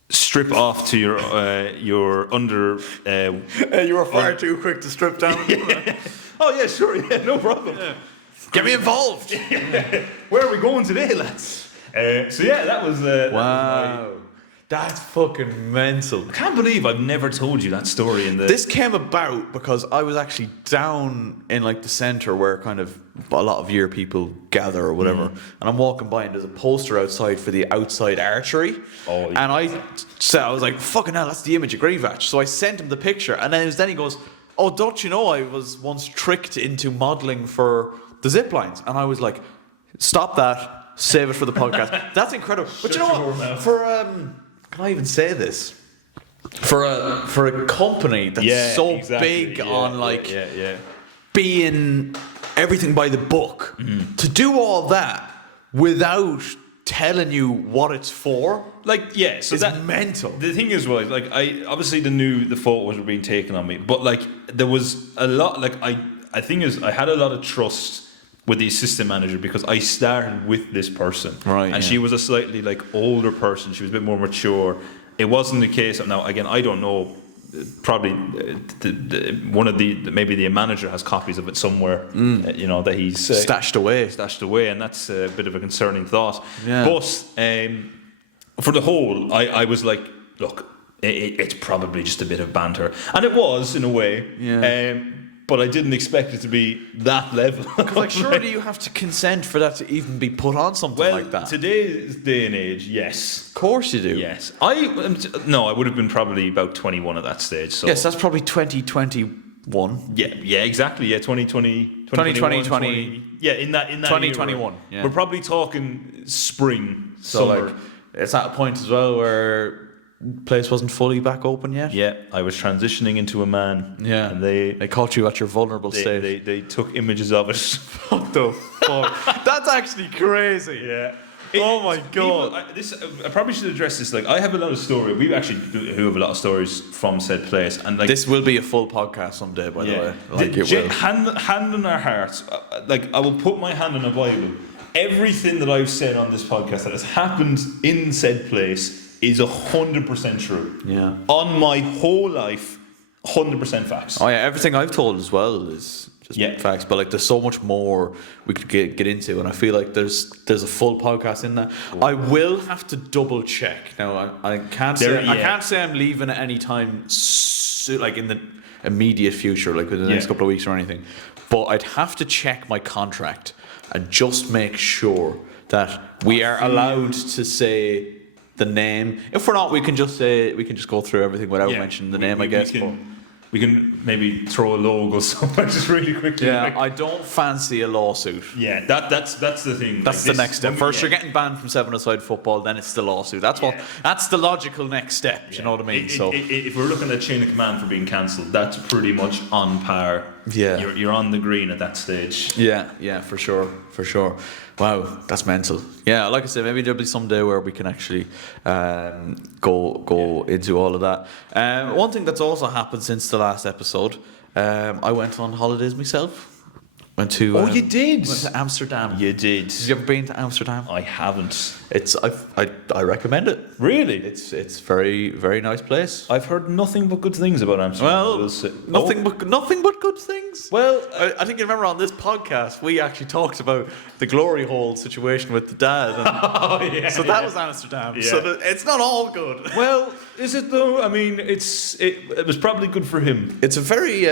strip off to your under. You were far too quick to strip down. Yeah. Oh yeah, sure, yeah, no problem. Yeah. Get me involved. Where are we going today, lads? So yeah, that was. Wow. That's fucking mental. I can't believe I've never told you that story in the... This came about because I was actually down in, like, the centre where kind of a lot of your people gather or whatever. And I'm walking by and there's a poster outside for the outside archery. Oh, yeah. And I was like, fucking hell, that's the image of GRZYWACZ. So I sent him the picture, and then he goes, oh, don't you know I was once tricked into modelling for the zip lines? And I was like, stop that, save it for the podcast. That's incredible. But you know what? For can I even say this? for a company that's big on like being everything by the book, to do all that without telling you what it's for, like, so it's mental. The thing is, was like, I obviously knew the photos were being taken on me, but like there was a lot, like I think is I had a lot of trust with the assistant manager because I started with this person, right? And she was a slightly like older person. She was a bit more mature. It wasn't the case of, now again, I don't know. Probably one of maybe the manager has copies of it somewhere, that he's stashed away, and that's a bit of a concerning thought. Yeah. But for the whole, I was like, look, it's probably just a bit of banter, and it was in a way. Yeah. But I didn't expect it to be that level. Like, surely you have to consent for that to even be put on something like that. Today's day and age, yes. Of course you do. Yes. I would have been probably about 21 at that stage. So. Yes, that's probably 2021. Yeah, exactly. Yeah, 2020. 2020. Yeah, in that 2021. Yeah. We're probably talking spring, so summer. like, it's at a point as well where place wasn't fully back open yet. Yeah, I was transitioning into a man. Yeah, and they caught you at your vulnerable state. They took images of it. What the fuck? That's actually crazy. Yeah. Oh my god. I probably should address this. Like, I have a lot of stories. We actually who have a lot of stories from said place, and like this will be a full podcast someday. By the way, like it will. Hand on our hearts. Like, I will put my hand on a Bible. Everything that I've said on this podcast that has happened in said place is 100% true. Yeah. On my whole life, 100% facts. Oh yeah, everything I've told as well is just facts. But like, there's so much more we could get into, and I feel like there's a full podcast in that. I will have to double check. Now I can't say I'm leaving at any time, like in the immediate future, like within the next couple of weeks or anything. But I'd have to check my contract and just make sure that we are allowed to say the name. If we're not, we can just go through everything without mentioning the name. I guess we can maybe throw a logo somewhere just really quickly. Yeah, I don't fancy a lawsuit. Yeah, that's the thing. That's like the next step. First, you're getting banned from 7-a-side football, then it's the lawsuit. That's the logical next step. Yeah. You know what I mean? If we're looking at chain of command for being cancelled, that's pretty much on par. Yeah, you're on the green at that stage. Yeah, for sure. Wow, that's mental. Yeah, like I said, maybe there'll be some day where we can actually go into all of that. One thing that's also happened since the last episode, I went on holidays myself. Went to you did? Went to Amsterdam. You did. Have you ever been to Amsterdam? I haven't. I recommend it. Really? It's very, very nice place. I've heard nothing but good things about Amsterdam. Well, nothing but good things. Well, I think you remember on this podcast we actually talked about the glory hole situation with the dad. And so that was Amsterdam. Yeah. So it's not all good. Well, is it though? I mean, it was probably good for him. It's a very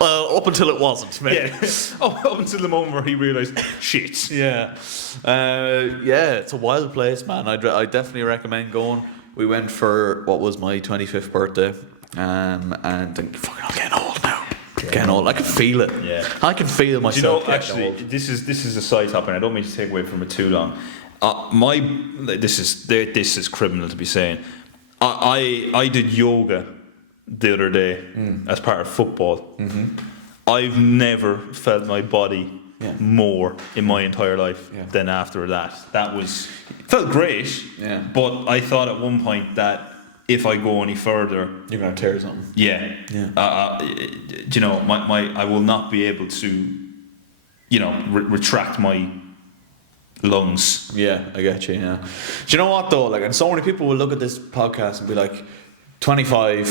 well, up until it wasn't, maybe. Yeah. Up until the moment where he realised, shit. Yeah. It's a wild place, man. I definitely recommend going. We went for what was my 25th birthday, and fucking, I'm getting old now. Getting old. I can feel it. Yeah. I can feel myself. Actually, old. This is a side topic, and I don't mean to take away from it too long. This is criminal to be saying. I did yoga the other day as part of football. Mm-hmm. I've never felt my body more in my entire life than after that. It felt great, but I thought at one point that if I go any further, you're gonna tear something. Yeah. I will not be able to, retract my lungs. Yeah, I get you. Yeah. Do you know what though? Like, and so many people will look at this podcast and be like, 25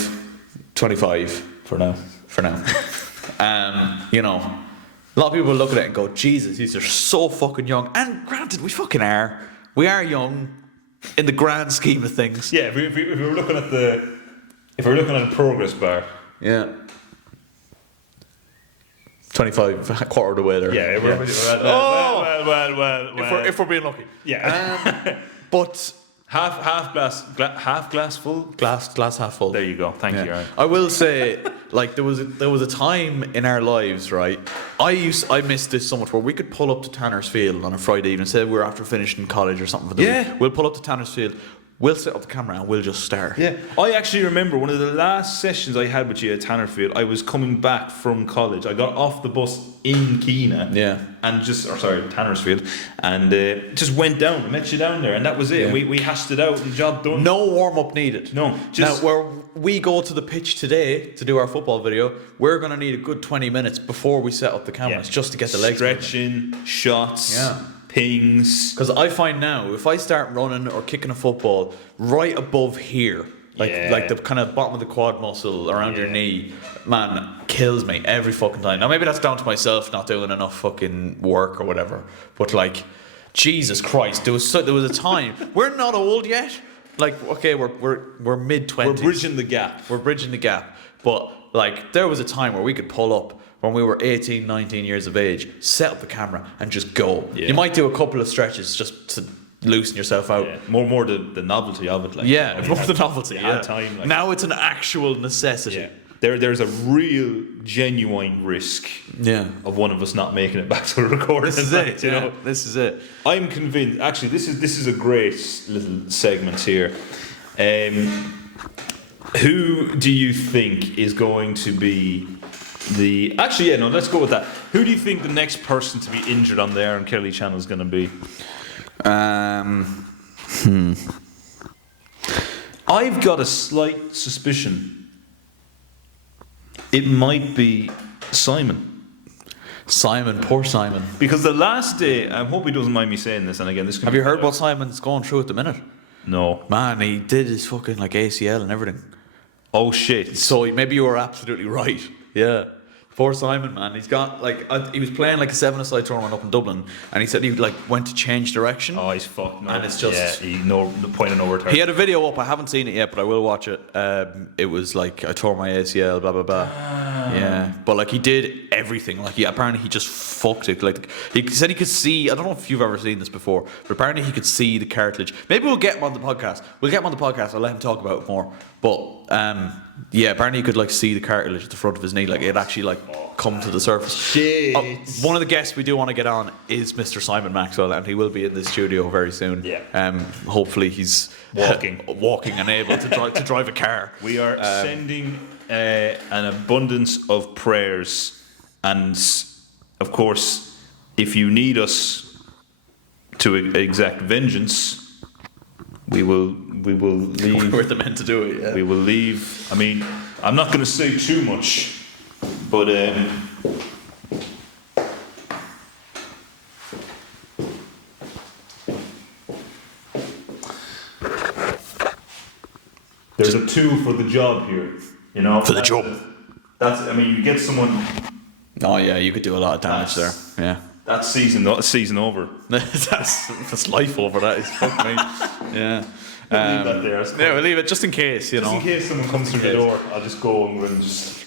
for now. A lot of people look at it and go, Jesus, these are so fucking young. And granted, we fucking are. We are young in the grand scheme of things. Yeah, if we were looking at the progress bar. Yeah. 25, a quarter of the way there. Yeah, we're well. If we're being lucky. Yeah. But half glass full. Glass half full. There you go. Thank you. Aaron. I will say, like, there was a time in our lives, right? I missed this so much, where we could pull up to Tannersfield on a Friday evening. Say we were after finishing college or something for the week. We'll pull up to Tannersfield. we'll set up the camera and we'll just start. Yeah, I actually remember one of the last sessions I had with you at Tannerfield. I was coming back from college. I got off the bus in Keena. Yeah. And Tannersfield, and just went down. I met you down there, and that was it. Yeah. We hashed it out. The job done. No warm-up needed. No, just now, where we go to the pitch today to do our football video, we're going to need a good 20 minutes before we set up the cameras just to get the legs stretching, shots, pings. Because I find now, if I start running or kicking a football right above here, like the kind of bottom of the quad muscle around your knee, man, kills me every fucking time. Now maybe that's down to myself not doing enough fucking work or whatever. But like, Jesus Christ, there was a time. We're not old yet. Like, okay, we're mid-20s. We're bridging the gap. We're bridging the gap. But like, there was a time where we could pull up when we were 18, 19 years of age, set up the camera and just go. Yeah. You might do a couple of stretches just to loosen yourself out. More the novelty of it. Like, more the novelty. Time, like. Now it's an actual necessity. Yeah. There's a real genuine risk of one of us not making it back to the recording. This is it. You know, this is it. I'm convinced. Actually, this is a great little segment here. Who do you think is going to be the? Actually, let's go with that. Who do you think the next person to be injured on the Aaron Kelly channel is going to be? I've got a slight suspicion. It might be Simon. Poor Simon. Because the last day, I hope he doesn't mind me saying this, and again, this. Have you heard what Simon's going through at the minute? No. Man, he did his fucking like ACL and everything. Oh shit! So maybe you were absolutely right. Yeah. Poor Simon, man. He's got he was playing like a 7-a-side tournament up in Dublin, and he said he went to change direction. Oh, he's fucked. No. And it's just no point of no return. He had a video up. I haven't seen it yet, but I will watch it. It was like I tore my ACL, blah blah blah. Yeah, but like he did everything. Like apparently he just fucked it. Like he said he could see. I don't know if you've ever seen this before, but apparently he could see the cartilage. Maybe we'll get him on the podcast. I'll let him talk about it more. But apparently he could see the cartilage at the front of his knee. Like it actually come to the surface. Shit. One of the guests we do want to get on is Mr. Simon Maxwell, and he will be in the studio very soon. Yeah. Hopefully he's walking and able to drive a car. We are sending an abundance of prayers, and of course, if you need us to exact vengeance, we will leave. We're the men to do it. Yeah. We will leave. I mean, I'm not going to say too much, but there's a tool for the job here. You know, for the job. You get someone. Oh yeah, you could do a lot of damage there. Yeah. That's season over. that's life over. That is fuck me. Yeah. We'll leave that there. Yeah, we'll leave it just in case. Just in case someone comes through the door, I'll just go and we'll just.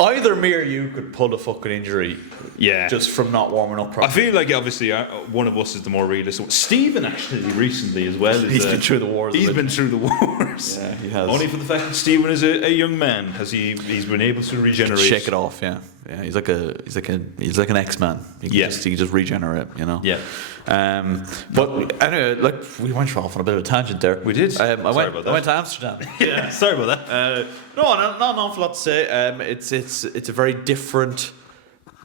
Either me or you could pull a fucking injury. Yeah. Just from not warming up properly. I feel like obviously one of us is the more realistic. Stephen actually recently as well. He's been through the wars. He's been through the wars. Yeah, he has. Only for the fact that Stephen is a young man, he's been able to regenerate. Shake it off, yeah. Yeah, he's like an X-Man. He can just regenerate, you know. Yeah. But anyway, we went off on a bit of a tangent there. We did. I went to Amsterdam. Yeah. Sorry about that. No, not an awful lot to say. It's a very different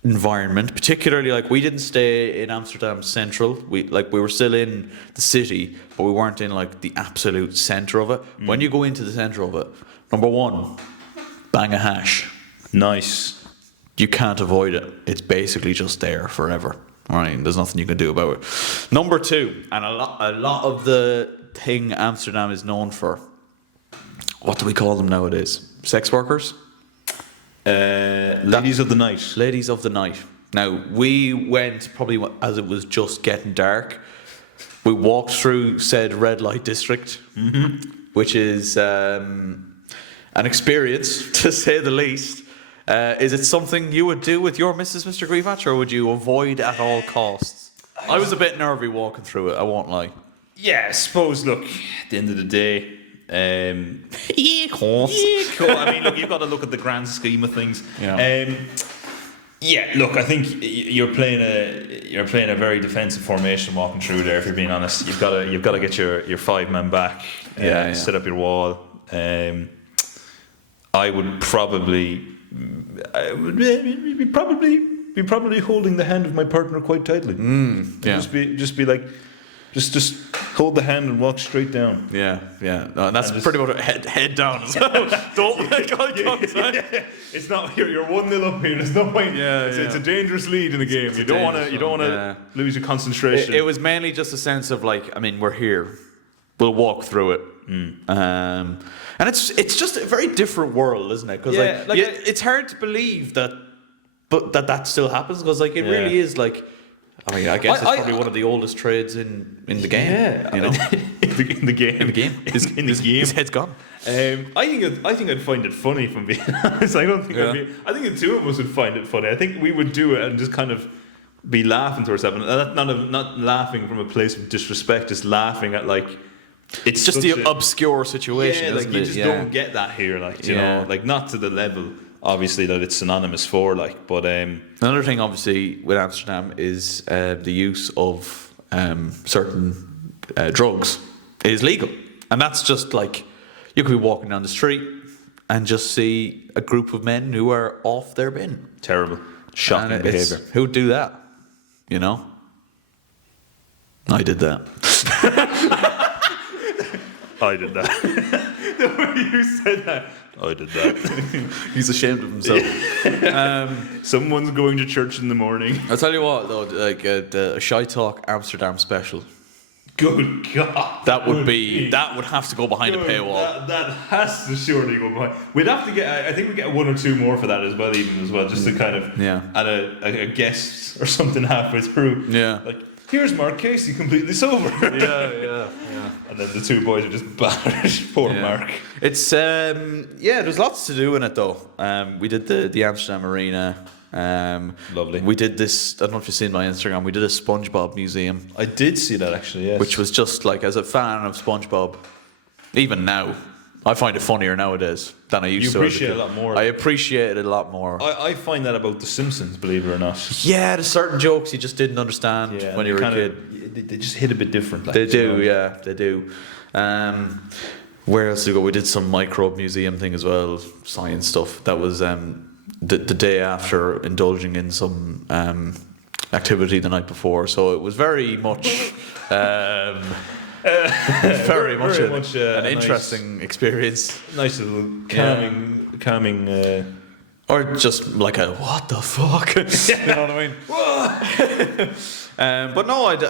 environment. Particularly, we didn't stay in Amsterdam Central. We were still in the city, but we weren't in the absolute centre of it. When you go into the centre of it, number one, bang a hash. Nice. You can't avoid it. It's basically just there forever. All right, there's nothing you can do about it. Number two, and a lot of the thing Amsterdam is known for. What do we call them nowadays? Sex workers? Ladies of the night. Ladies of the night. Now, we went probably as it was just getting dark. We walked through said red light district, which is an experience, to say the least. Is it something you would do with your Mrs. Mr. GRZYWACZ, or would you avoid at all costs? I was a bit nervy walking through it, I won't lie. Yeah, I suppose, look, at the end of the day, course. I mean, look, you've got to look at the grand scheme of things. Yeah. Yeah, look, I think you're playing a very defensive formation walking through there. If you're being honest, you've got to get your 5-man back. Set up your wall. I would probably be probably holding the hand of my partner quite tightly. Just be like, just hold the hand and walk straight down. Yeah. No, and that's pretty much head down as well. Don't make eye contact. It's not you're 1-0 up here. There's no point. It's a dangerous lead in the game. You don't want to lose your concentration. It was mainly just a sense of like, I mean, we're here. We'll walk through it. And it's just a very different world, isn't it? Because it's hard to believe that still happens, because like it really is like. I mean, I guess it's probably one of the oldest trades in the game. Yeah, you know, in the game. His head's gone. I think I'd find it funny, if I'm being honest. I don't think I think the two of us would find it funny. I think we would do it and just kind of be laughing to ourselves, and not laughing from a place of disrespect, just laughing at like. It's just the obscure situation. Yeah, like you just don't get that here, like you know, like not to the level. Obviously, that it's synonymous for, like, but another thing, obviously, with Amsterdam is the use of certain drugs is legal, and that's just like you could be walking down the street and just see a group of men who are off their bin. Terrible, shocking behaviour. Who'd do that? You know, I did that. I did that. The way you said that. I did that. He's ashamed of himself. Someone's going to church in the morning. I'll tell you what, though, like a ShiteTalk Amsterdam special. Good God. That would have to go behind a paywall. That has to surely go behind. We'd have to get. I think we get 1 or 2 more for that as well, just to kind of add a guest or something halfway through. Yeah. Like, here's Mark Casey completely sober. Yeah. And then the 2 boys are just battered. Poor Mark. It's there's lots to do in it though. We did the Amsterdam Arena. Lovely. We did this. I don't know if you've seen my Instagram. We did a SpongeBob museum. I did see that actually. Yes. Which was just like, as a fan of SpongeBob, even now, I find it funnier nowadays than I used to. You appreciate it a lot more. I appreciate it a lot more. I find that about The Simpsons, believe it or not. Yeah, there's certain jokes you just didn't understand when you were a kid. They just hit a bit different. Like, they do. Where else did we go? We did some microbe museum thing as well, science stuff. That was the day after indulging in some activity the night before. So it was very much... very much an interesting experience. Nice little calming. Or just like a what the fuck, you know what I mean? But no, I'd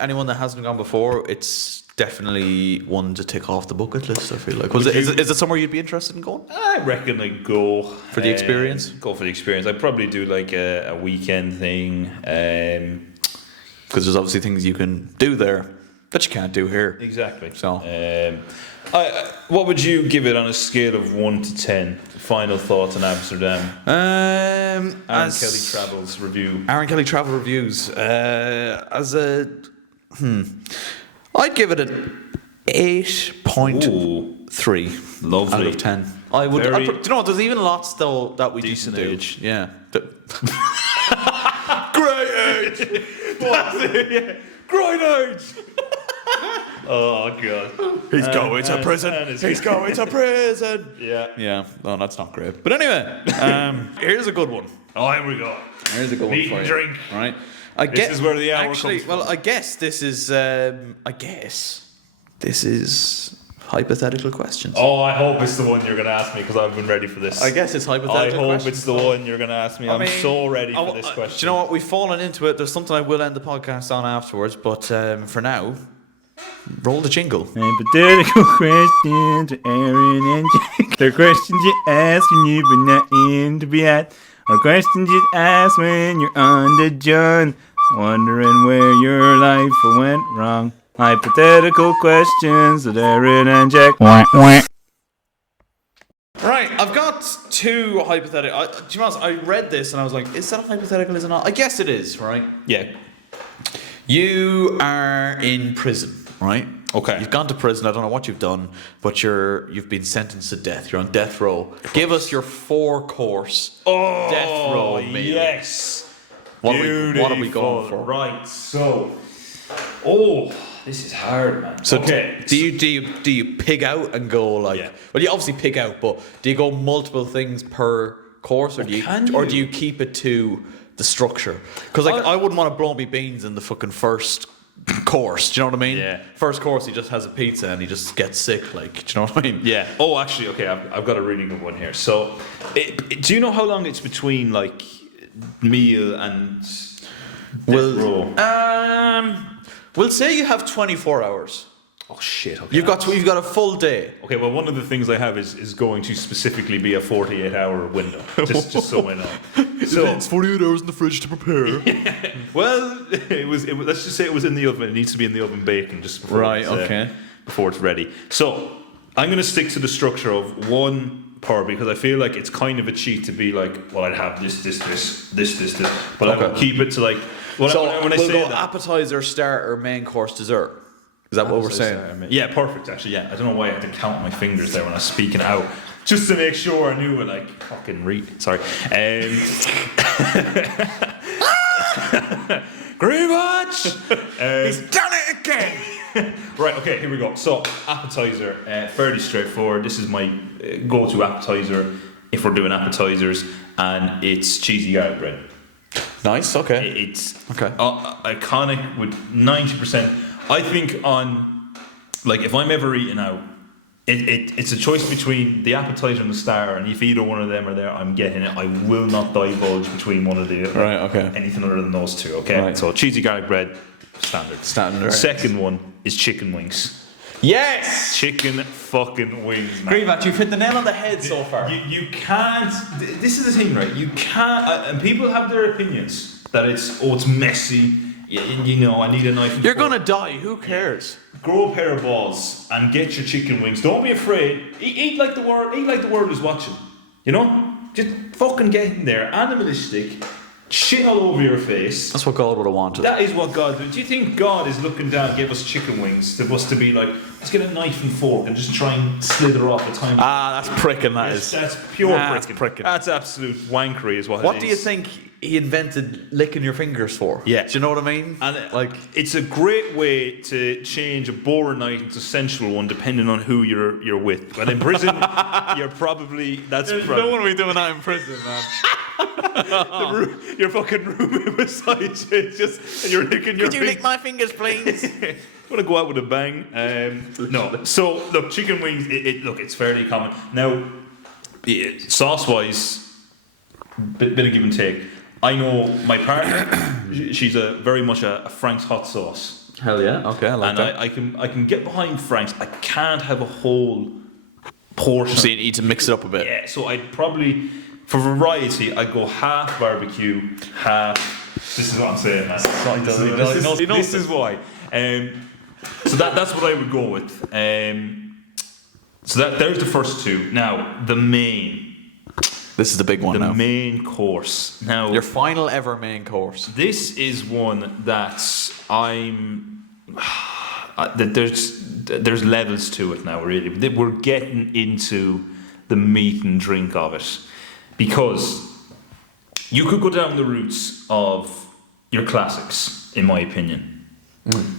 anyone that hasn't gone before, it's definitely one to tick off the bucket list. I feel like. Is it somewhere you'd be interested in going? I reckon I'd go for the experience. Go for the experience. I'd probably do like a weekend thing. Because there's obviously things you can do there that you can't do here. Exactly. So, what would you give it on a scale of 1 to 10? Final thoughts on Amsterdam. Aaron Kelly Travels review. Aaron Kelly Travel Reviews. As a, I'd give it an 8.3. Lovely. Out of 10. I would. Do you know what? There's even lots though that we decent didn't do. age. Yeah. Great age. That's it. Yeah. Great age. Oh God. He's going to prison. He's going to prison. Yeah. Yeah. No, that's not great. But anyway, here's a good one. Oh, here we go. Here's a good one for you. Drink. All right. This is where the hour comes from. Well, I guess this is. This is hypothetical questions. Oh, I hope it's the one you're going to ask me because I've been ready for this. I guess it's hypothetical questions. I hope questions. it's the one you're going to ask me. I'm so ready for this question. Do you know what? We've fallen into it. There's something I will end the podcast on afterwards, but for now, roll the jingle. Hypothetical questions to Aaron and Jack. They're questions you ask when you've been not in to be at, or questions you ask when you're on the John, wondering where your life went wrong. Hypothetical questions with Aaron and Jack. Right, I've got 2 hypothetical. Do you know what? I read this and I was like, is that a hypothetical? Is it not? I guess it is, right? Yeah. You are in prison, right? Okay. You've gone to prison. I don't know what you've done, but you've been sentenced to death. You're on death row. Give us your 4-course death row meal. Yes. What are we going for? Right. So, this is hard, man. So okay. do you pig out and go like? Yeah. Well, you obviously pig out, but do you go multiple things per course, or do you keep it to the structure? Because I wouldn't want to blow me beans in the fucking first course. Do you know what I mean? Yeah. First course, he just has a pizza and he just gets sick. Like, do you know what I mean? Yeah. Oh, actually, okay. I've got a really good one here. So, do you know how long it's between like meal and death row? We'll say you have 24 hours. Oh shit! Okay. You've got a full day. Okay, well, one of the things I have is going to specifically be a 48-hour window, just so I know. So it's 48 hours in the fridge to prepare. well, it was. Let's just say it was in the oven. It needs to be in the oven baking just before before it's ready. So I'm going to stick to the structure of one per because I feel like it's kind of a cheat to be like, well, I'd have this, but I will keep it to like. When I say go that, appetizer, starter, main course, dessert. Is that what we're saying? Yeah, perfect. Actually, yeah. I don't know why I had to count my fingers there when I was speaking out, just to make sure I knew what like fucking read. Sorry. GRZYWACZ. He's done it again. Right. Okay. Here we go. So appetizer, fairly straightforward. This is my go-to appetizer if we're doing appetizers, and it's cheesy garlic bread. Nice. Okay. It's okay. Iconic with 90%. I think on, like, if I'm ever eating out, it's a choice between the appetizer and the starter, and if either one of them are there, I'm getting it. I will not divulge between one of the right. Okay. anything other than those two. Okay. Right. So cheesy garlic bread, standard. Right. Second one is chicken wings. Yes. Chicken fucking wings, man. GRZYWACZ, you've hit the nail on the head so far. You can't. This is the thing, right? You can't. And people have their opinions that it's messy. You know, I need a knife. You're gonna die. Who cares? Grow a pair of balls and get your chicken wings. Don't be afraid. Eat like the world. Eat like the world is watching. You know, just fucking get in there. Animalistic. Shit all over your face. That's what God would have wanted. That is what God. Do you think God is looking down, give us chicken wings, to us to be like, let's get a knife and fork and just try and slither off a time? That's pricking. That's pure pricking. That's absolute wankery, is what. What do you think he invented licking your fingers for? Yeah. Do you know what I mean? And like, it's a great way to change a boring night into a sensual one, depending on who you're with. But in prison, you're probably no one will be doing that in prison, man. Your fucking roommate beside you, just and you're licking your. Could you lick my fingers, please? Want to go out with a bang? No. So look, chicken wings. It's fairly common now. Sauce wise, bit of give and take. I know my partner. She's very much a Frank's hot sauce. Hell yeah. Okay, I like that. I can get behind Frank's. I can't have a whole portion. So you need to mix it up a bit. Yeah. So I'd probably. For variety, I go half barbecue, half. This is what I'm saying, man. This is why. So that's what I would go with. So there's the first two. Now the main. This is the big one now. The main course. Now your final ever main course. This is one that there's levels to it now. Really, we're getting into the meat and drink of it. Because you could go down the routes of your classics, in my opinion.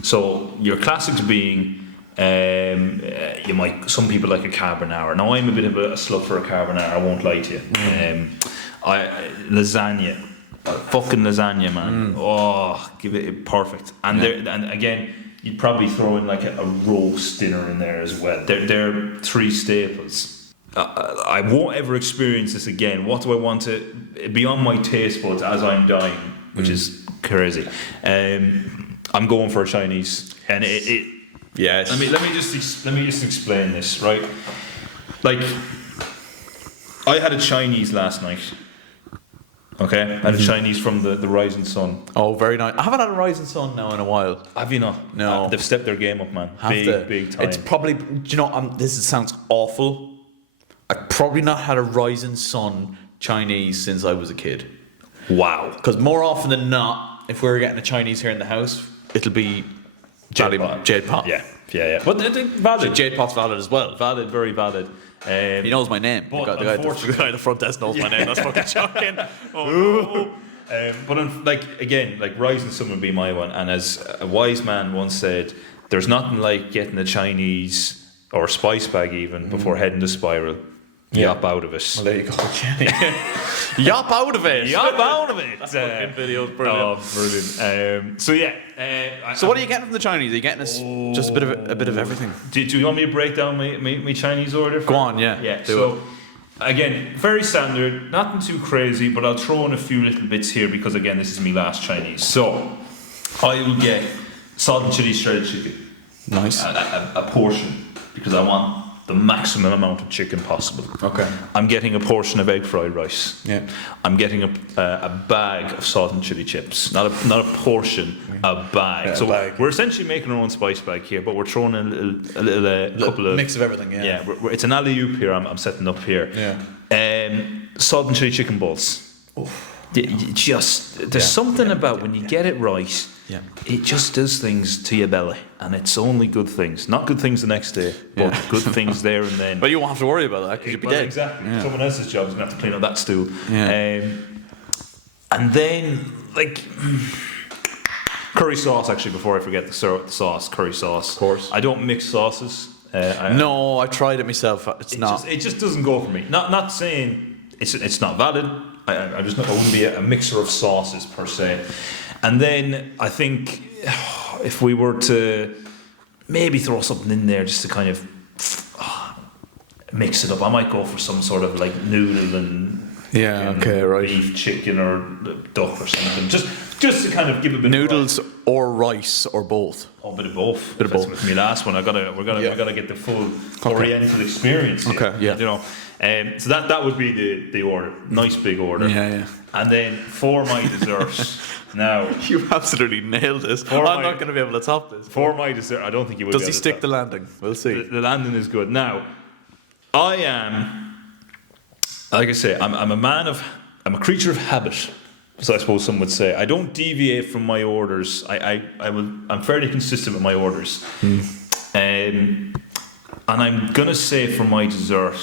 So your classics being, some people like a carbonara. Now I'm a bit of a slut for a carbonara. I won't lie to you. Lasagna, fucking lasagna, man. Oh, give it perfect. And and again, you'd probably throw in like a roast dinner in there as well. They're three staples. I won't ever experience this again. What do I want to be on my taste buds as I'm dying, which is crazy. I'm going for a Chinese, and yes. Let me just explain this, right? Like, I had a Chinese last night. Okay, I had a Chinese from the Rising Sun. Oh, very nice. I haven't had a Rising Sun now in a while. Have you not? No. They've stepped their game up, man. Big time. It's probably. Do you know? This sounds awful. I've probably not had a Rising Sun Chinese since I was a kid. Wow. Because more often than not, if we were getting a Chinese here in the house, it'll be Jade Pot. Yeah. Yeah. But valid. Jade Pot's valid as well. Valid, very valid. He knows my name. But The guy at the front desk knows my name. That's fucking shocking. Oh, no. But again, Rising Sun would be my one. And as a wise man once said, there's nothing like getting a Chinese or spice bag even before heading to Spiral. Yop out of it. Well, there you go, Kenny. Yop out of it. Yop out of it. That fucking video's brilliant. Oh, brilliant. So what are you getting from the Chinese? Are you getting us just a bit of everything? Do you want me to break down my Chinese order? Go on, yeah. Yeah. Do So again, very standard, nothing too crazy, but I'll throw in a few little bits here because again, this is my last Chinese. So I will get salt and chili shredded chicken. Nice. A portion because I want the maximum amount of chicken possible. Okay. I'm getting a portion of egg fried rice. Yeah. I'm getting a bag of salt and chili chips. Not a portion, a bag. Yeah, so a bag. we're essentially making our own spice bag here, but we're throwing in a little couple of mix of everything. Yeah. Yeah, it's an alley-oop here. I'm setting up here. Yeah. Salt and chili chicken balls. There's something about when you get it right. Yeah. It just does things to your belly, and it's only good things. Not good things the next day, but good things there and then. But you won't have to worry about that because you'll be dead. Exactly. Yeah. Someone else's job is going to have to clean up that stew. Yeah. And then, curry sauce, actually, before I forget the sauce, curry sauce. Of course. I don't mix sauces. No, I tried it myself. It just doesn't go for me. Not saying it's not valid. I wouldn't be a mixer of sauces per se. And then I think if we were to maybe throw something in there just to kind of mix it up, I might go for some sort of noodle and beef, chicken or duck or something. Just to kind of give a bit noodles or rice or both. Oh, a bit of both. Bit of both. With my last one, we're gonna get the full Oriental experience. Here, okay. Yeah. You know. So that would be the order. Nice big order. Yeah. And then for my dessert, now You absolutely nailed this. I'm not going to be able to top this. for my dessert, I don't think you would. Does he stick the landing? We'll see. The landing is good. Now, I am, like I say, I'm a creature of habit. So I suppose some would say I don't deviate from my orders. I'm fairly consistent with my orders. And I'm gonna say for my dessert,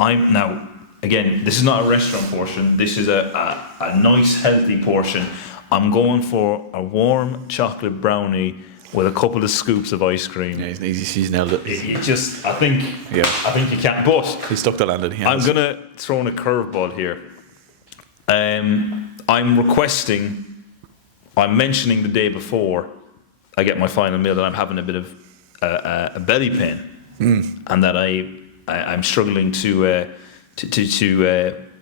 now again, this is not a restaurant portion. This is a nice healthy portion. I'm going for a warm chocolate brownie with a couple of scoops of ice cream. Yeah, he's nailed it. I think you can. But He stuck the landing. I'm gonna throw in a curveball here. I'm mentioning the day before I get my final meal that I'm having a bit of a belly pain, and that I'm struggling to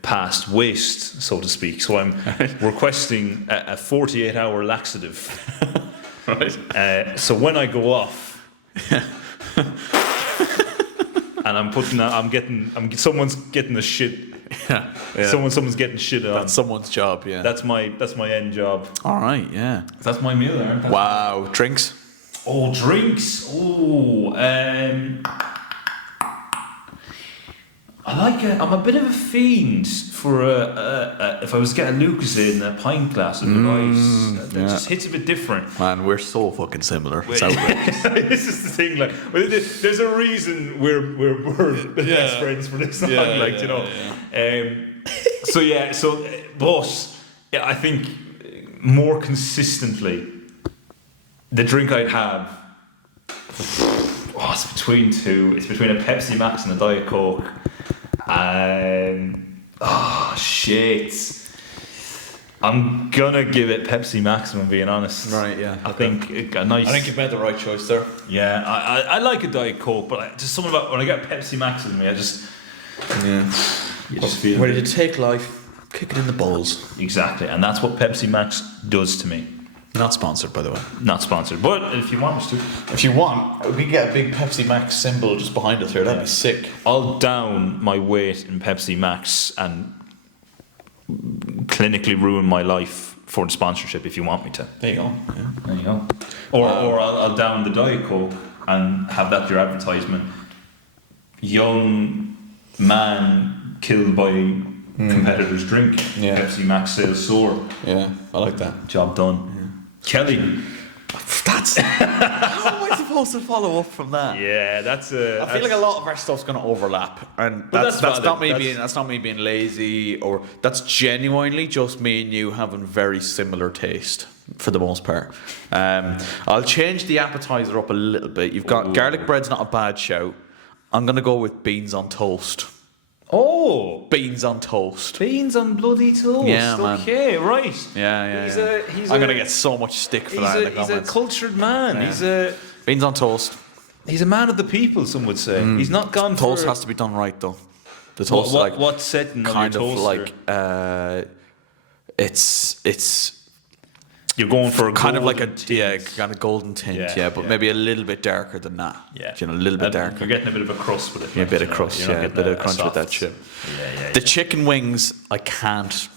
past waste, so to speak. So I'm requesting a 48-hour laxative. Right. So when I go off, and someone's getting the shit. Yeah. Someone's getting shit on. That's someone's job. Yeah. That's my end job. All right. Yeah. That's my meal there. Wow. Drinks. Oh, drinks. Oh, I'm a bit of a fiend for if I was getting Lucozade in a pint glass of ice, that just hits a bit different. Man, we're so fucking similar. It's outrageous. This is the thing, there's a reason we're best friends for this long, you know. But I think more consistently, the drink I'd have, it's between two. It's between a Pepsi Max and a Diet Coke. Shit. I'm gonna give it Pepsi Max, if I'm being honest. Right, yeah. I think a nice. I think you've made the right choice there. Yeah, I like a Diet Coke, but just something about when I get Pepsi Max in me, I just. Yeah. You just feel. Ready to take life, kick it in the balls. Exactly, and that's what Pepsi Max does to me. Not sponsored, by the way. Not sponsored, but if you want us to. If you want, we can get a big Pepsi Max symbol just behind us here. That'd be sick. I'll down my weight in Pepsi Max and clinically ruin my life for the sponsorship if you want me to. There you go. Yeah. There you go. Or I'll down the Diet Coke and have that your advertisement. Young man killed by competitor's drink. Yeah. Pepsi Max sales soar. Yeah, I like that. Job done. Kelly. That's how am I supposed to follow up from that? Yeah, that's a. I feel like a lot of our stuff's going to overlap, and But that's not me being lazy, or that's genuinely just me and you having very similar taste for the most part. I'll change the appetizer up a little bit. You've got garlic bread's not a bad shout. I'm going to go with beans on toast. Oh, Beans on toast. beans on bloody toast. Yeah, man. Okay, right. Yeah. He's I'm going to get so much stick for that in the He's a comments. cultured man. Yeah. Beans on toast. He's a man of the people. Some would say he's not gone. Toast for has to be done right though. The toast what setting kind of of your toaster? like it's You're going for a kind of like a golden tint. kind of golden tint, Yeah, but yeah. maybe a little bit darker than that. Yeah, a little bit darker. You're getting a bit of a crust with it. Yeah, a like, bit you of know, crust, you're not a getting bit of crunch with soft- that shit. Yeah. The chicken wings, I can't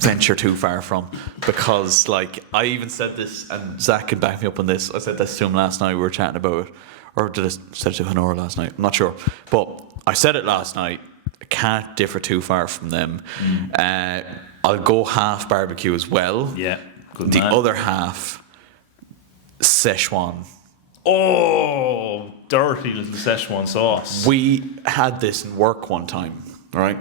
venture too far from, because like I even said this, and Zach can back me up on this. I said this to him last night. We were chatting about it, or did I say it to Honora last night? I'm not sure, but I said it last night. I can't differ too far from them. I'll go half barbecue as well. Yeah, good The man. other half, Szechuan. Oh, dirty little Szechuan sauce. We had this in work one time, right?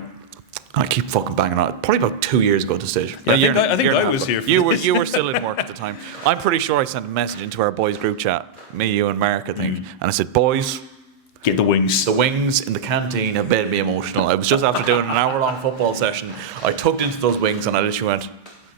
I keep fucking banging on it. Probably about 2 years ago at this stage. I think I was here for you this. you were still in work at the time. I'm pretty sure I sent a message into our boys group chat, me, you, and Mark, I think, and I said, "Boys, Get the wings. the wings in the canteen have made me emotional." I was just after doing an hour-long football session. I tucked into those wings and I literally went.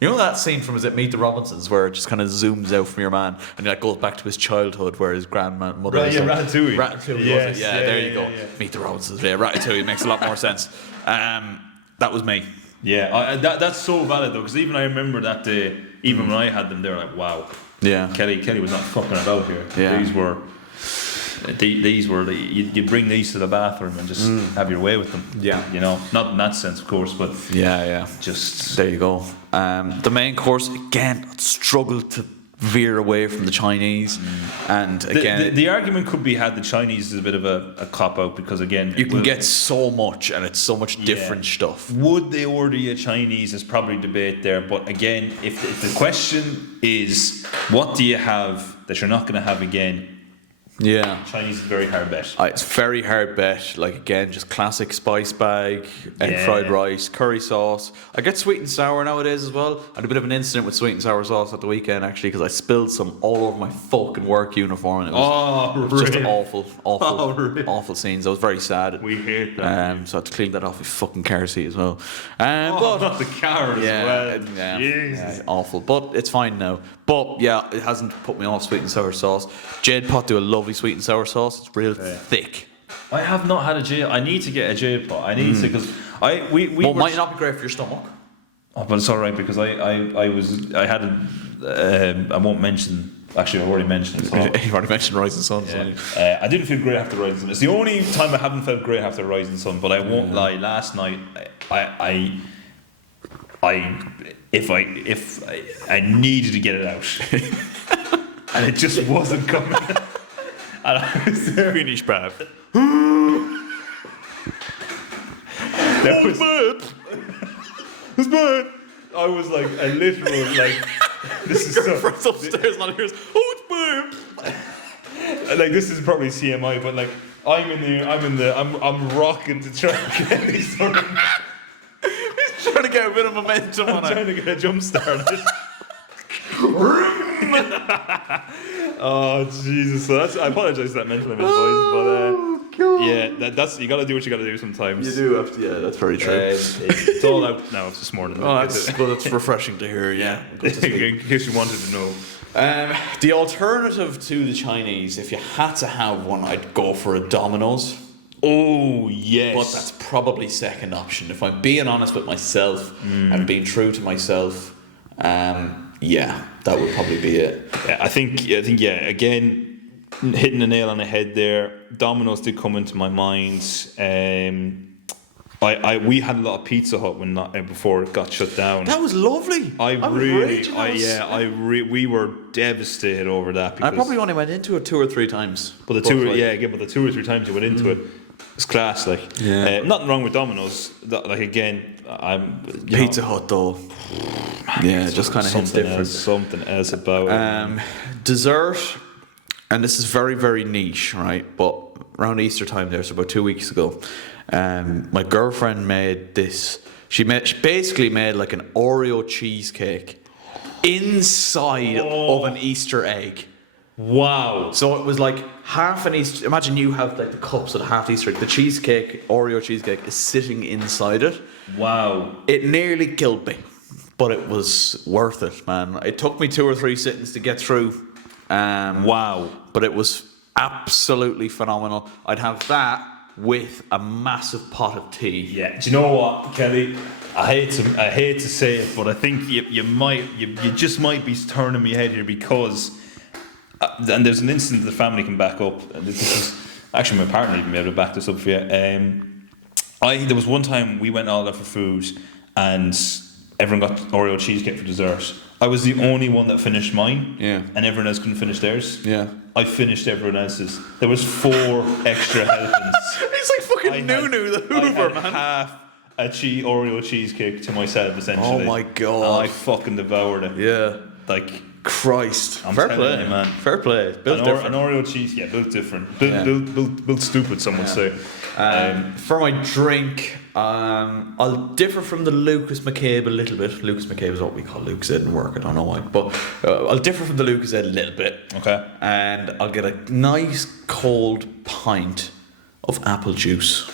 You know that scene from, is it Meet the Robinsons, where it just kind of zooms out from your man and it goes back to his childhood where his grandmother Right, is yeah, like- Ratatouille. Ratatouille, Yes, was it? Yeah, yeah, there yeah, you go. yeah. Meet the Robinsons, yeah, Ratatouille makes a lot more sense. That was me. Yeah, that's so valid though, because even I remember that day. Even when I had them, they were like, "Wow, Yeah. Kelly was not fucking about here." Yeah. These were you bring these to the bathroom and just have your way with them. Yeah. you know, not in that sense, of course, but Yeah. just There you go. The main course, again, struggled to veer away from the Chinese. And again, the argument could be had the Chinese is a bit of a cop out because again you can get so much, and it's so much different stuff. Would they order you Chinese? Is probably debate there, but again, if the question is what do you have that you're not going to have again, Yeah. Chinese is a very hard bet. It's very hard bet. Like again, just classic spice bag, egg Yeah. fried rice, curry sauce. I get sweet and sour nowadays as well. I had a bit of an incident with sweet and sour sauce at the weekend actually, because I spilled some all over my fucking work uniform, and it was just really? awful, Oh, really? awful scenes. I was very sad. We hate that. So I had to clean that off with fucking car seat as well. Oh, But not the car as well. Jesus. awful. But it's fine now. But yeah, it hasn't put me off sweet and sour sauce. Jade Pot do a lovely sweet and sour sauce. It's real thick. I have not had a jail. I need to get a jail pot. I need to because we Well, were might not be great for your stomach. Oh, but it's all right because I had a I won't mention. Actually, I've already mentioned it. So. You've already mentioned Rising Sun. Yeah. I didn't feel great after Rising Sun. It's the only time I haven't felt great after Rising Sun. But I won't lie. Last night, if I needed to get it out, and it just wasn't coming. And I was there. Finish, Pav. It's bad. I was like a literal like. This is so. Friends upstairs, not yours. Oh, it's burp. Like this is probably CMI, but like I'm rocking to try and get these sort of. Trying to get a bit of momentum on Trying it. to get a jump started. Oh Jesus! So I apologize for that mental image, boys, but yeah, that's you got to do what you got to do sometimes. You do have to, yeah, that's very true. It's all out now. It's this morning. Oh, that's refreshing to hear, yeah. Good to see. In case you wanted to know. The alternative to the Chinese, if you had to have one, I'd go for a Domino's. Oh yes, But that's probably second option. If I'm being honest with myself and being true to myself, yeah, that would probably be it. Yeah, I think yeah. Again, hitting the nail on the head there. Domino's did come into my mind. We had a lot of Pizza Hut before it got shut down. That was lovely. We were devastated over that. I Because, probably only went into it 2 or 3 times. but the 2 or 3 times you went into it, it's class. Like, Yeah. nothing wrong with Domino's. Like again, Pizza Hut though. Yeah, it just kind of hits different. Something else about it. Dessert, and this is very, very niche, right? But around Easter time there, so about 2 weeks ago, my girlfriend made this. She basically made like an Oreo cheesecake inside of an Easter egg. Wow. So it was like half an Easter. Imagine you have like the cups of the half Easter egg. The cheesecake, Oreo cheesecake, is sitting inside it. Wow. It nearly killed me, but it was worth it, man. It took me 2 or 3 sittings to get through. Wow. But it was absolutely phenomenal. I'd have that with a massive pot of tea. Yeah. Do you know what, Kelly? I hate to say it, but I think you just might be turning me head here because, and there's an incident the family can back up. And this is actually my partner even be able to back this up for you. There was one time we went all out for food, and everyone got Oreo cheesecake for dessert. I was the only one that finished mine, and everyone else couldn't finish theirs. Yeah. I finished everyone else's. There was 4 extra helpings. It's like fucking Nunu the Hoover, I had man. half a Oreo cheesecake to myself, essentially. Oh my God. And I fucking devoured it. Yeah. Like, Christ. I'm Fair telling play, you, man. Fair play. Built different. An Oreo cheese, built different. Built stupid, some would say. For my drink, I'll differ from the Lucas McCabe a little bit. Lucas McCabe is what we call Lucas Ed in work. I don't know why, but I'll differ from the Lucas Ed a little bit. Okay. And I'll get a nice cold pint of apple juice.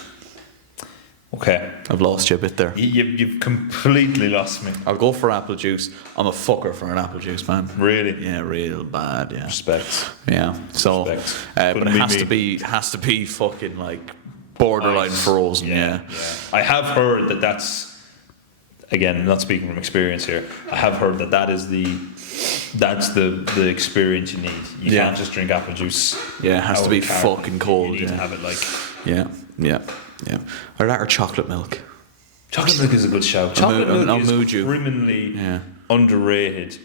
Okay. I've lost you a bit there. You've completely lost me. I'll go for apple juice. I'm a fucker for an apple juice, man. Really? Yeah, real bad. Yeah. Respect. Yeah. So, Respect. but it has to be fucking like borderline frozen. Yeah. I have heard that's, again, not speaking from experience here. I have heard that's the experience you need. You can't just drink apple juice. Yeah, it has to be fucking cold. You need to have it like. Yeah. Or that or chocolate milk. Chocolate milk is a good shout. Chocolate milk is criminally underrated.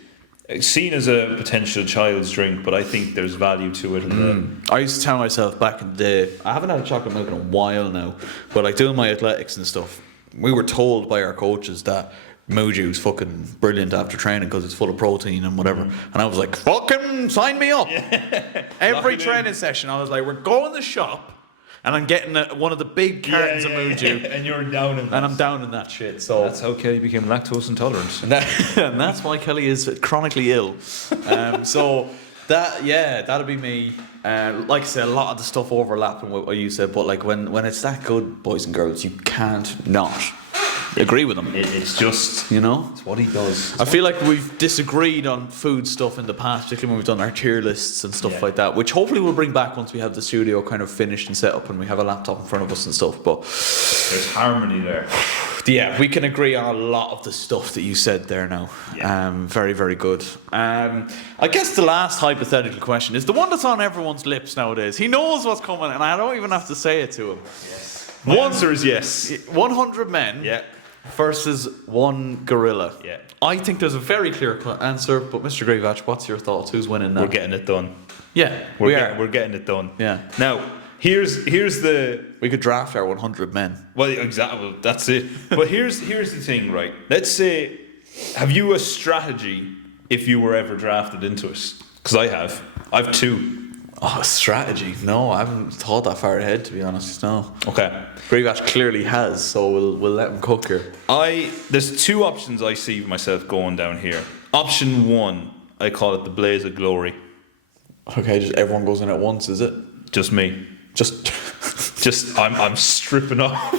Seen as a potential child's drink, but I think there's value to it. I used to tell myself back in the day, I haven't had chocolate milk in a while now, but like doing my athletics and stuff, we were told by our coaches that Muju is fucking brilliant after training because it's full of protein and whatever. And I was like, fucking sign me up. Every training session, I was like, we're going to the shop. And I'm getting one of the big cartons of Muju. And you're down in that. And I'm down in that shit. So that's how Kelly became lactose intolerant. And that's why Kelly is chronically ill. So that'll be me. Like I said, a lot of the stuff overlapping with what you said, but like when it's that good, boys and girls, you can't not agree with him. It's just, it's what he does. I feel like we've disagreed on food stuff in the past, particularly when we've done our tier lists and stuff like that, which hopefully we'll bring back once we have the studio kind of finished and set up and we have a laptop in front of us and stuff. But there's harmony there. Yeah, we can agree on a lot of the stuff that you said there now. Very, very good. I guess the last hypothetical question is the one that's on everyone's lips nowadays. He knows what's coming and I don't even have to say it to him. Yes. My answer is yes. 100 men. Yeah. Versus 1 gorilla. Yeah. I think there's a very clear answer, but Mr. GRZYWACZ, what's your thoughts? Who's winning now? We're getting it done. Yeah, we're getting it done. Yeah. Now, here's the. We could draft our 100 men. Well, exactly. Well, that's it. But here's the thing, right? Let's say, have you a strategy if you were ever drafted into it? Because I have. I've 2. Oh, a strategy? No, I haven't thought that far ahead, to be honest. No. Okay. GRZYWACZ clearly has, so we'll let him cook here. There's 2 options I see myself going down here. Option 1, I call it the blaze of glory. Okay, just everyone goes in at once, is it? Just me. Just I'm stripping off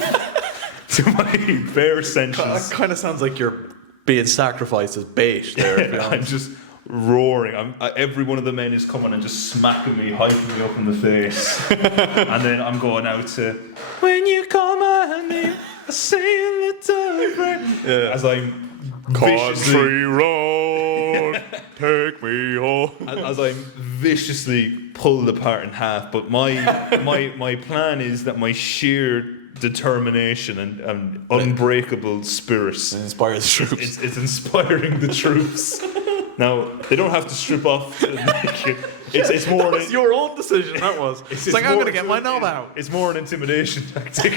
to my bare senses. That kind of sounds like you're being sacrificed as bait there. I'm just roaring. Every one of the men is coming and just smacking me, hyping me up in the face. And then I'm going out to when you come at me, I say a little prayer. As I'm country road, take me home. As I'm viciously pulled apart in half. But my plan is that my sheer determination and unbreakable spirit inspires the troops. It's inspiring the troops. Now they don't have to strip off naked. It's more. That was your own decision. That was. It's like I'm going to get my knob out. It's more an intimidation tactic.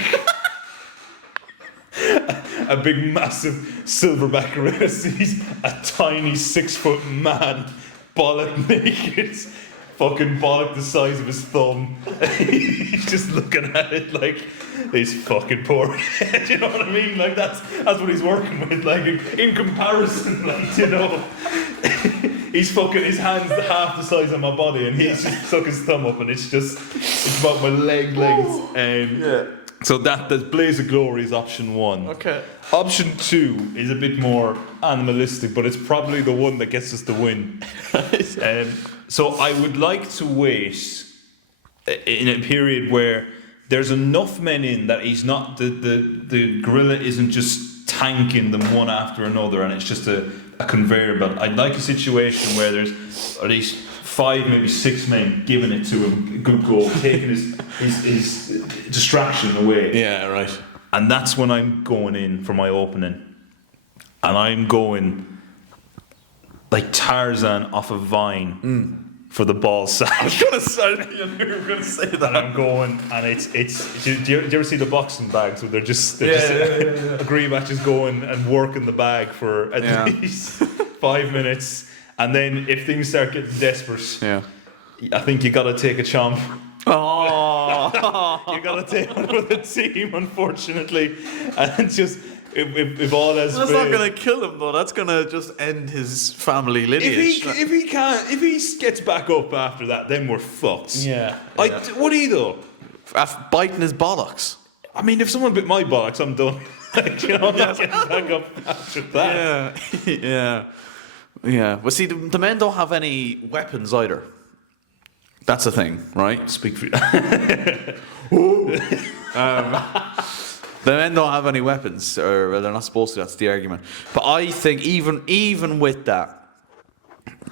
a big, massive silverback gorilla sees a tiny 6-foot man, bollock naked, fucking bollock the size of his thumb. He's just looking at it like, this fucking poor head, you know what I mean? Like, that's what he's working with, like, in comparison, like, you know. He's fucking, his hand's half the size of my body, and he's just stuck his thumb up, and it's about my leg length. So that's Blaze of Glory is option 1. Okay. Option 2 is a bit more animalistic, but it's probably the one that gets us the win. So I would like to wait in a period where there's enough men in that he's not, the gorilla isn't just tanking them one after another, and it's just a conveyor belt. I'd like a situation where there's at least 5, maybe 6 men giving it to him, a good go, taking his distraction away. Yeah, right. And that's when I'm going in for my opening. And I'm going like Tarzan off a vine for the ball sack. I was going to say that. You were going to say that. And I'm going, and it's. Do you ever see the boxing bags where they're just a rematch is going and working the bag for at least 5 minutes, and then if things start getting desperate, I think you got to take a chomp. Oh, You got to take one for the team, unfortunately, and just. If all else that's fails. not going to kill him though. That's going to just end his family lineage. If he gets back up after that, then we're fucked. Yeah. Would he though? Biting his bollocks. I mean, if someone bit my bollocks, I'm done. Like, you know, I'm not getting back up after that. Yeah. Well, see, the men don't have any weapons either. That's the thing, right? Speak for The men don't have any weapons, or they're not supposed to. That's the argument. But I think even with that,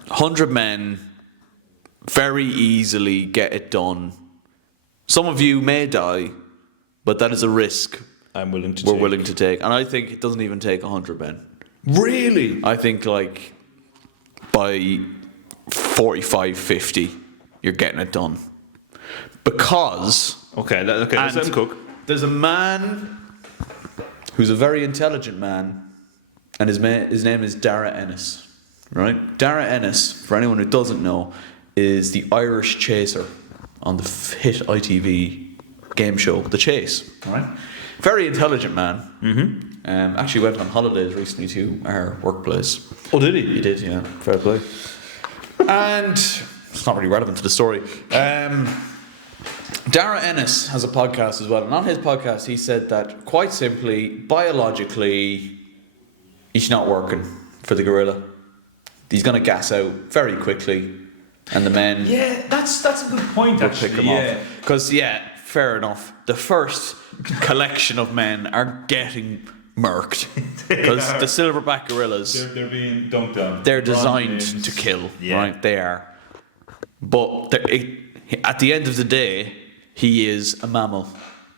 100 men very easily get it done. Some of you may die, but that is a risk we're willing to take. And I think it doesn't even take 100 men. Really? I think like by 45, 50, you're getting it done. Because Okay, let's let him cook. There's a man who's a very intelligent man, and his name is Dara Ennis, right? Dara Ennis, for anyone who doesn't know, is the Irish chaser on the hit ITV game show, The Chase, right? Very intelligent man. Mm-hmm. Actually went on holidays recently to our workplace. Oh, did he? He did, yeah. Fair play. And it's not really relevant to the story. Dara Ennis has a podcast as well, and on his podcast he said that, quite simply, biologically, he's not working for the gorilla. He's going to gas out very quickly, and the men that's a good point, will pick him off. Because, fair enough, the first collection of men are getting murked. Because the silverback gorillas, they're being dunked on. they're designed to kill, right? They are. But at the end of the day, he is a mammal.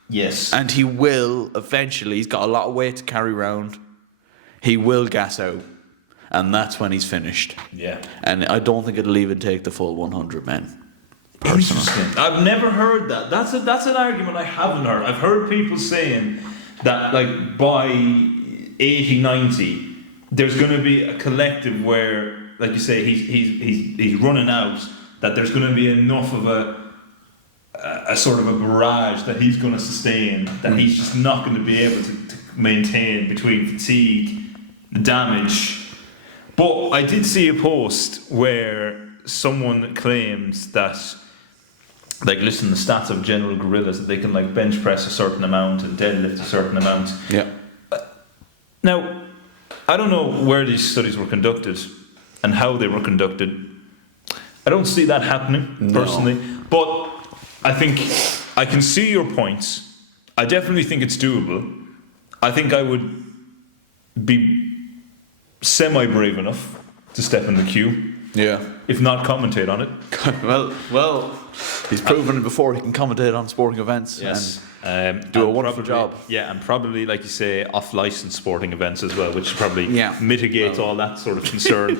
Yes. And he will eventually, he's got a lot of weight to carry around. He will gas out. And that's when he's finished. Yeah. And I don't think it'll even take the full 100 men. Interesting. I've never heard that. That's an argument I haven't heard. I've heard people saying that, like, by 80, 90, there's going to be a collective where, like you say, he's running out, that there's going to be enough of a sort of a barrage that he's going to sustain, that he's just not going to be able to maintain between fatigue, the damage. But I did see a post where someone claims that, like, listen, the stats of general gorillas, that they can, like, bench press a certain amount and deadlift a certain amount. Yeah. Now, I don't know where these studies were conducted and how they were conducted. I don't see that happening, personally. But I think I can see your points. I definitely think it's doable. I think I would be semi-brave enough to step in the queue. Yeah. If not commentate on it. well, he's proven it before. He can commentate on sporting events. Yes. And do a wonderful job. Yeah, and probably, like you say, off-licensed sporting events as well, which probably mitigates all that sort of concern.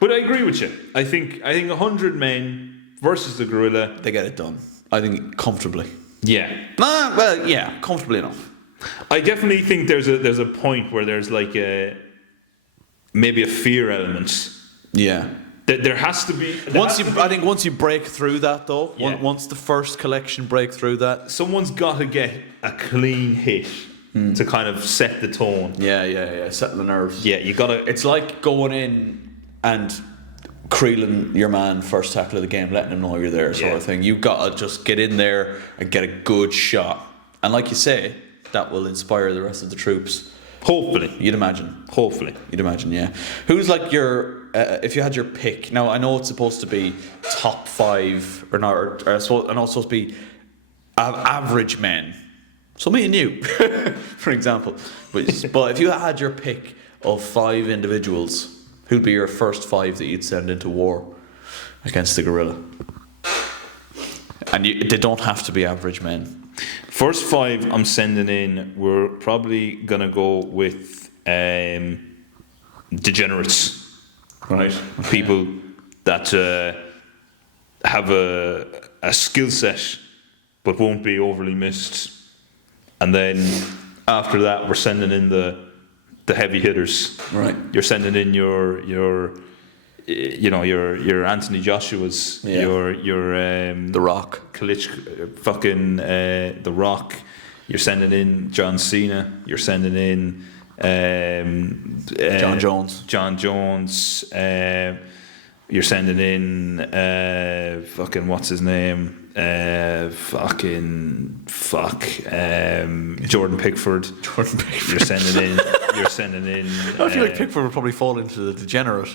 But I agree with you. I think 100 men versus the gorilla, they get it done. I think comfortably. Yeah. Comfortably enough. I definitely think there's a point where there's like maybe a fear element. Yeah. There has to be. I think once you break through that, though, Yeah. once the first collection break through that, Someone's got to get a clean hit to kind of set the tone. yeah, settle the nerves. Yeah, you gotta. It's like going in and creeling your man first tackle of the game, letting him know you're there, sort of thing. You gotta just get in there and get a good shot, and like you say, that will inspire the rest of the troops. Hopefully, You'd imagine. You'd imagine, yeah. Who's like your if you had your pick? Now I know it's supposed to be top 5 or not, or I know it's supposed to be average men. So me and you, for example. But if you had your pick of 5 individuals, who'd be your first 5 that you'd send into war against the guerrilla? And they don't have to be average men. first 5 I'm sending in. We're probably gonna go with degenerates. Right. People that have a skill set but won't be overly missed, and then after that we're sending in the heavy hitters. Right. You're sending in your Anthony Joshua's, Yeah. your The Rock. fucking The Rock. You're sending in John Cena. You're sending in John Jones. You're sending in fucking what's his name? Jordan Pickford. You're sending in. I feel like Pickford would probably fall into the degenerate.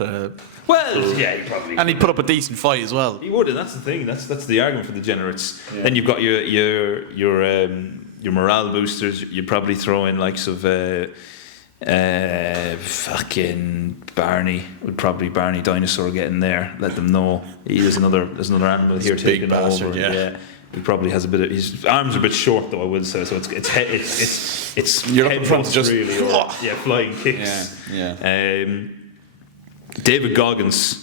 Well, yeah, he probably. And he'd put up a decent fight as well. He would, and that's the thing. That's the argument for the degenerates. Yeah. Then you've got your morale boosters. You'd probably throw in likes of fucking Barney. Barney Dinosaur get in there. Let them know there's another animal here taking over. Yeah. He probably has a bit of. His arms are a bit short, though. I would say so. It's you're looking for just really, flying kicks. Yeah. David Goggins.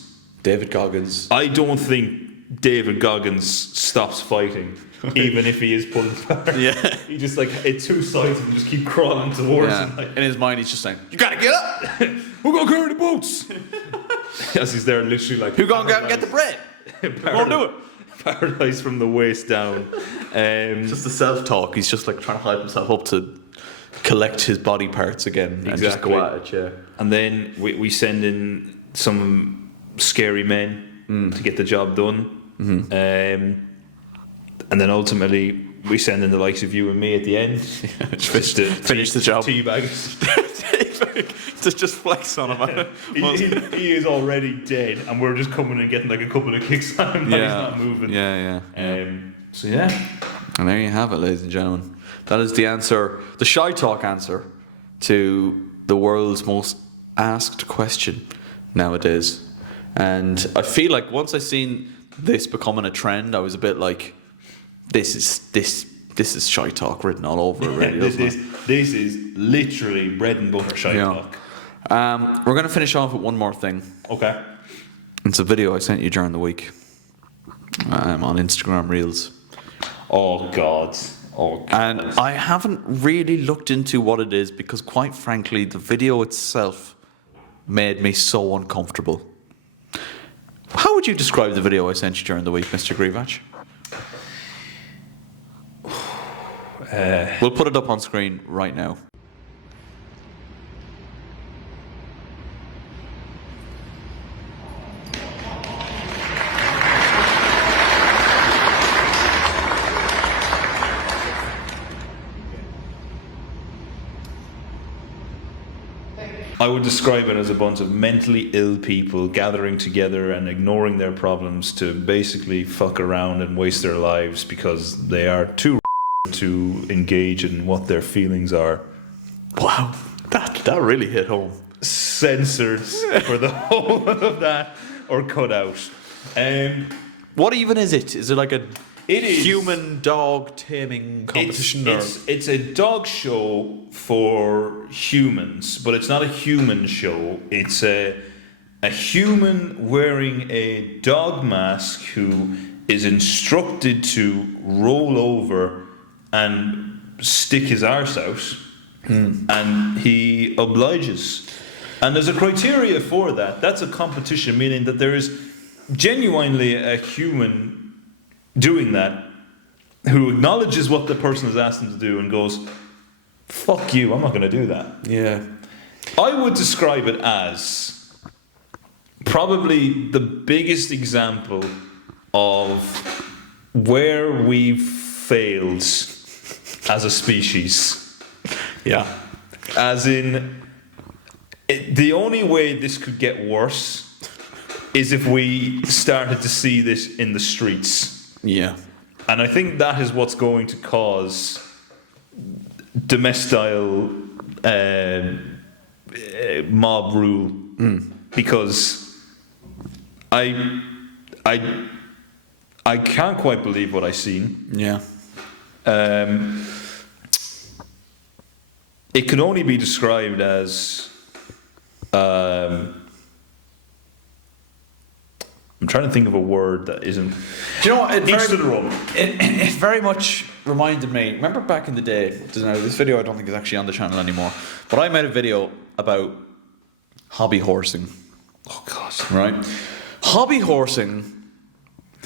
I don't think David Goggins stops fighting, even if he is pulling back. Yeah. He just it's 2 sides of him just keep crawling towards him. In his mind, he's just saying, "You gotta get up. Who gonna carry the boots?" As he's there, literally "Who gonna go out and get the bread? Who gonna do it?" Paralyzed from the waist down. Just the self-talk. He's just like trying to hype himself up to collect his body parts again and just go at it. Yeah. And then we send in some scary men to get the job done. Mm-hmm. And then ultimately we send in the likes of you and me at the end. Finish the job. Teabags. To just flex on him. He is already dead, and we're just coming and getting like a couple of kicks on him. He's not moving. Yeah. So yeah. And there you have it, ladies and gentlemen. That is the answer, the ShiteTalk answer to the world's most asked question nowadays. And I feel like once I seen this becoming a trend, I was a bit like, this is ShiteTalk written all over it. Really, this is literally bread and butter ShiteTalk. We're going to finish off with one more thing. Okay. It's a video I sent you during the week on Instagram Reels. Oh God. And I haven't really looked into what it is because, quite frankly, the video itself made me so uncomfortable. How would you describe the video I sent you during the week, Mr. GRZYWACZ? We'll put it up on screen right now. I would describe it as a bunch of mentally ill people gathering together and ignoring their problems to basically fuck around and waste their lives because they are too to engage in what their feelings are. Wow, that really hit home. Censored for the whole of that or cut out. What even is it? Is it like a It is human dog taming competition? It's a dog show for humans, but it's not a human show. It's a human wearing a dog mask who is instructed to roll over and stick his arse out, and he obliges. And there's a criteria for that. That's a competition, meaning that there is genuinely a human doing that who acknowledges what the person has asked him to do and goes, fuck you, I'm not going to do that. Yeah. I would describe it as probably the biggest example of where we've failed as a species. Yeah. As in, the only way this could get worse is if we started to see this in the streets. Yeah. And I think that is what's going to cause domestic mob rule. Because I can't quite believe what I've seen. Yeah. It can only be described as I'm trying to think of a word that isn't. Do you know what? Each to their own. It very much reminded me. Remember back in the day? This video I don't think is actually on the channel anymore. But I made a video about hobby horsing. Oh God! Right? Hobby horsing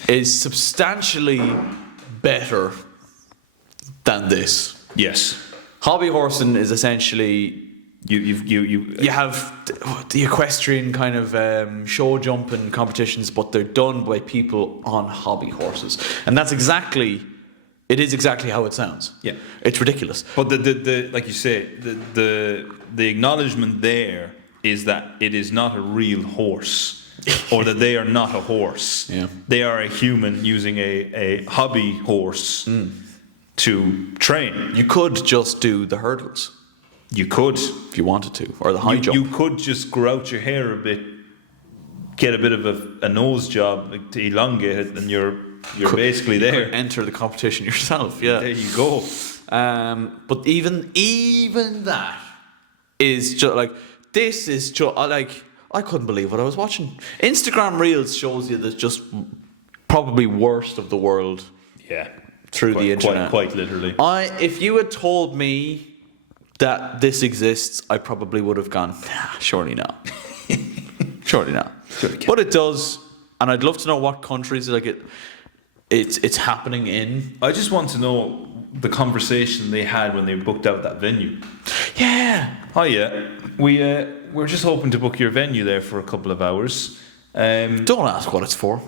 is substantially better than this. Yes. Hobby horsing is essentially you have the equestrian kind of show jumping competitions, but they're done by people on hobby horses, and it is exactly how it sounds. Yeah, it's ridiculous. But the like you say, the acknowledgement there is that it is not a real horse, or that they are not a horse. Yeah, they are a human using a hobby horse to train. You could just do the hurdles. You could, if you wanted to, or the high jump. You could just grow out your hair a bit, get a bit of a nose job to elongate it, and you're basically there. You could enter the competition yourself. Yeah, there you go. But even that is just like, this is just like, I couldn't believe what I was watching. Instagram Reels shows you the just probably worst of the world. Yeah, through the internet. Quite literally. If you had told me that this exists, I probably would have gone, surely not. Surely not. But it does, and I'd love to know what countries it's happening in. I just want to know the conversation they had when they booked out that venue. Yeah. Oh yeah, we're just hoping to book your venue there for a couple of hours. Don't ask what it's for.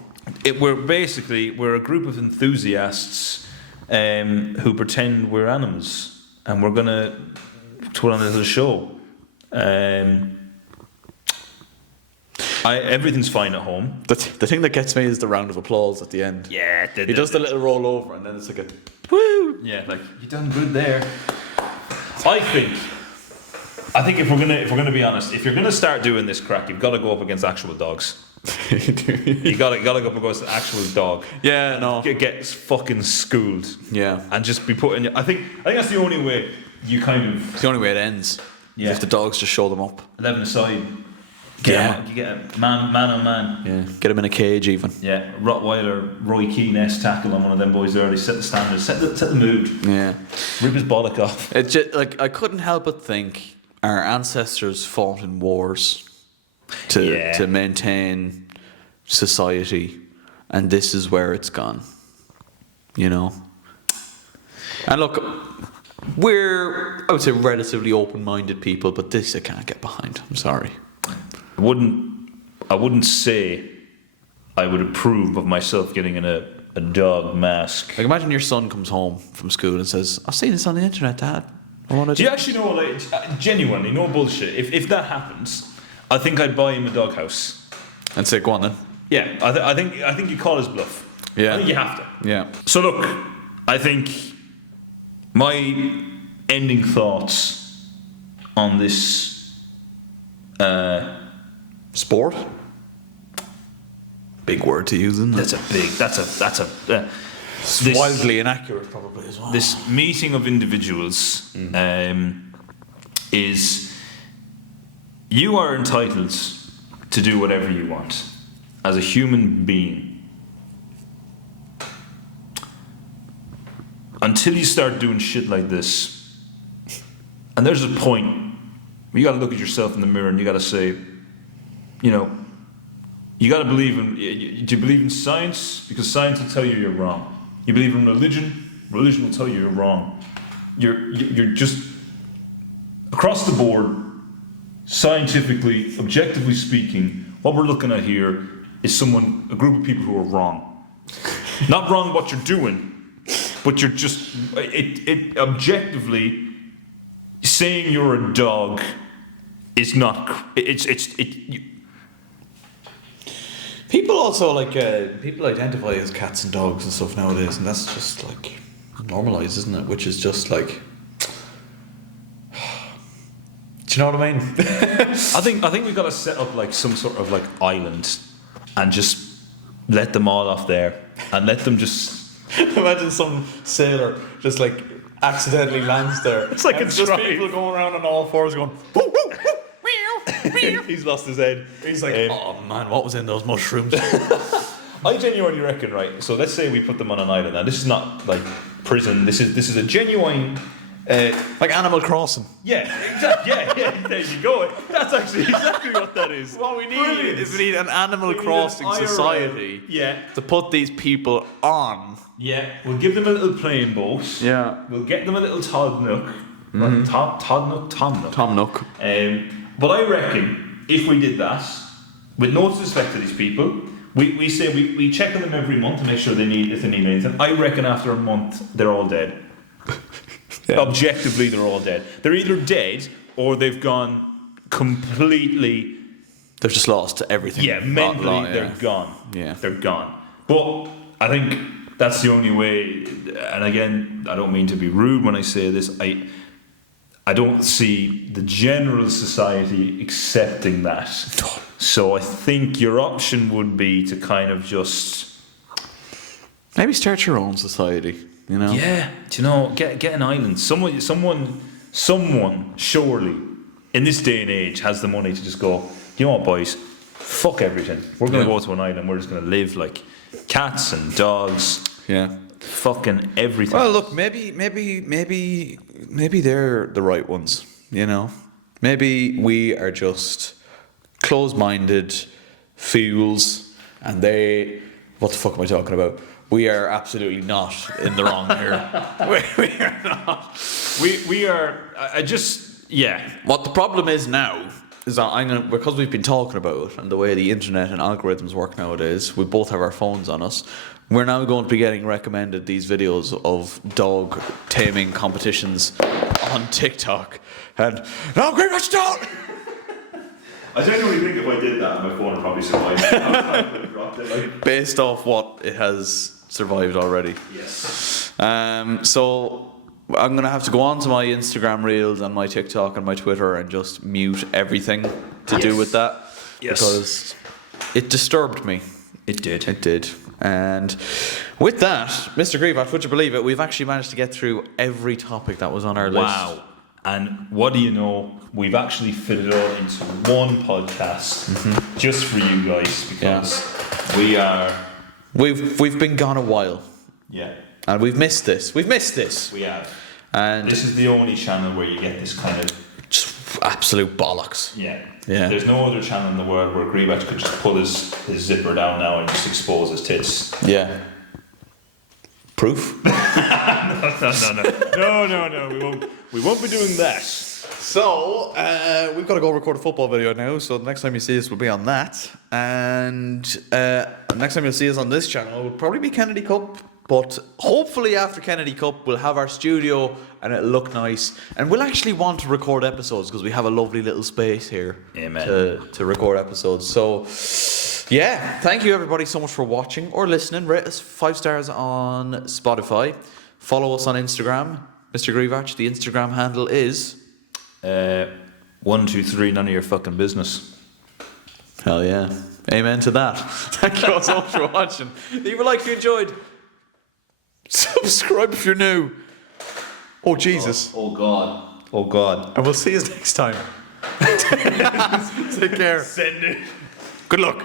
We're a group of enthusiasts who pretend we're animals, and we're gonna put on a little show. Everything's fine at home. The thing that gets me is the round of applause at the end. Yeah, he does the little roll over, and then it's like a woo. Yeah, like, you done good there. I think if we're gonna be honest, if you're gonna start doing this crack, you've got to go up against actual dogs. you gotta go up against an actual dog. Yeah, no. Get fucking schooled. Yeah, and just be put in. I think that's the only way you kind of. It's the only way it ends. Yeah. If the dogs just show them up. 11 aside. You get a man on man. Yeah, get him in a cage even. Yeah, Rottweiler, Roy Keane-esque tackle on one of them boys early. Set the standard, set the mood. Yeah, rip his bollock off. It just, like, I couldn't help but think our ancestors fought in wars to maintain society, and this is where it's gone. You know. And look, we're, I would say, relatively open-minded people, but this I can't get behind. I'm sorry. I wouldn't say I would approve of myself getting in a dog mask. Like, imagine your son comes home from school and says, "I've seen this on the internet, Dad. I want to." Do you actually know, like, genuinely, no bullshit? If that happens, I think I'd buy him a doghouse. And say, "Go on then." Yeah, I think you call his bluff. Yeah, I think you have to. Yeah. So look, I think my ending thoughts on this sport. Big word to use, isn't it? That's wildly inaccurate, probably as well. This meeting of individuals is, you are entitled to do whatever you want as a human being until you start doing shit like this, and there's a point where you got to look at yourself in the mirror and you got to say, you know, you got to believe in. Do you believe in science? Because science will tell you you're wrong. You believe in religion? Religion will tell you you're wrong. You're just across the board, scientifically, objectively speaking. What we're looking at here is a group of people who are wrong. Not wrong what you're doing, but you're just it objectively saying you're a dog is not. People also people identify as cats and dogs and stuff nowadays, and that's just like normalized, isn't it? Which is just like, do you know what I mean? I think we've got to set up like some sort of like island and just let them all off there and let them just. Imagine some sailor just like accidentally lands there. It's like and it's just right. people going around on all fours going. Woo, woo, woo, meow, meow. He's lost his head. He's like, oh man, what was in those mushrooms? I genuinely reckon, right? So let's say we put them on an island. Now this is not like prison. This is a genuine. Like Animal Crossing. Yeah, exactly. Yeah. There you go. That's actually exactly what that is. What we need Brilliant. is we need an Animal We need Crossing an IRL. society. Yeah. To put these people on. Yeah. We'll give them a little playing boat. Yeah. We'll get them a little Todd Nook. Todd Nook. Tom Nook. But I reckon if we did that, with no disrespect to these people, we say we check on them every month to make sure if they need anything. I reckon after a month they're all dead. Yeah. Objectively, they're all dead. They're either dead or they've gone completely. They've just lost everything. Yeah, mentally they're gone. Yeah. They're gone. But I think that's the only way. And again, I don't mean to be rude when I say this. I don't see the general society accepting that. So I think your option would be to kind of just maybe start your own society. You know? Yeah, do you know, get an island. Someone surely in this day and age has the money to just go, you know what, boys, fuck everything. We're gonna go to an island. We're just gonna live like cats and dogs. Yeah. Fucking everything. Well, look, maybe they're the right ones. You know, maybe we are just closed-minded fools, and they. What the fuck am I talking about? We are absolutely not in the wrong here. We are not. We are. I just. Yeah. What the problem is now is that because we've been talking about it and the way the internet and algorithms work nowadays, we both have our phones on us. We're now going to be getting recommended these videos of dog taming competitions on TikTok. And no, great much dog. I genuinely think if I did that, my phone would probably survive. I would have dropped it. Like. Based off what it has survived already. Yes. So I'm going to have to go on to my Instagram reels and my TikTok and my Twitter and just mute everything to do with that. Yes. Because it disturbed me. It did. It did. And with that, Mr. GRZYWACZ, would you believe it? We've actually managed to get through every topic that was on our list. Wow. And what do you know? We've actually fit it all into one podcast just for you guys because we've been gone a while. Yeah. And we've missed this. We have. And this is the only channel where you get this kind of just absolute bollocks. Yeah. Yeah. There's no other channel in the world where GRZYWACZ could just pull his zipper down now and just expose his tits. Yeah. Proof? No. We won't be doing that. So, we've got to go record a football video now, so the next time you see us will be on that. And next time you'll see us on this channel will probably be Kennedy Cup. But hopefully after Kennedy Cup, we'll have our studio and it'll look nice. And we'll actually want to record episodes because we have a lovely little space here to record episodes. So, yeah, thank you everybody so much for watching or listening. Rate us 5 stars on Spotify. Follow us on Instagram, Mr. GRZYWACZ. The Instagram handle is 123, none of your fucking business. Hell yeah. Amen to that. Thank you all so much for watching. Leave a like if you enjoyed. Subscribe if you're new. Oh, Jesus. Oh God. And we'll see you next time. Take care. Send it. Good luck.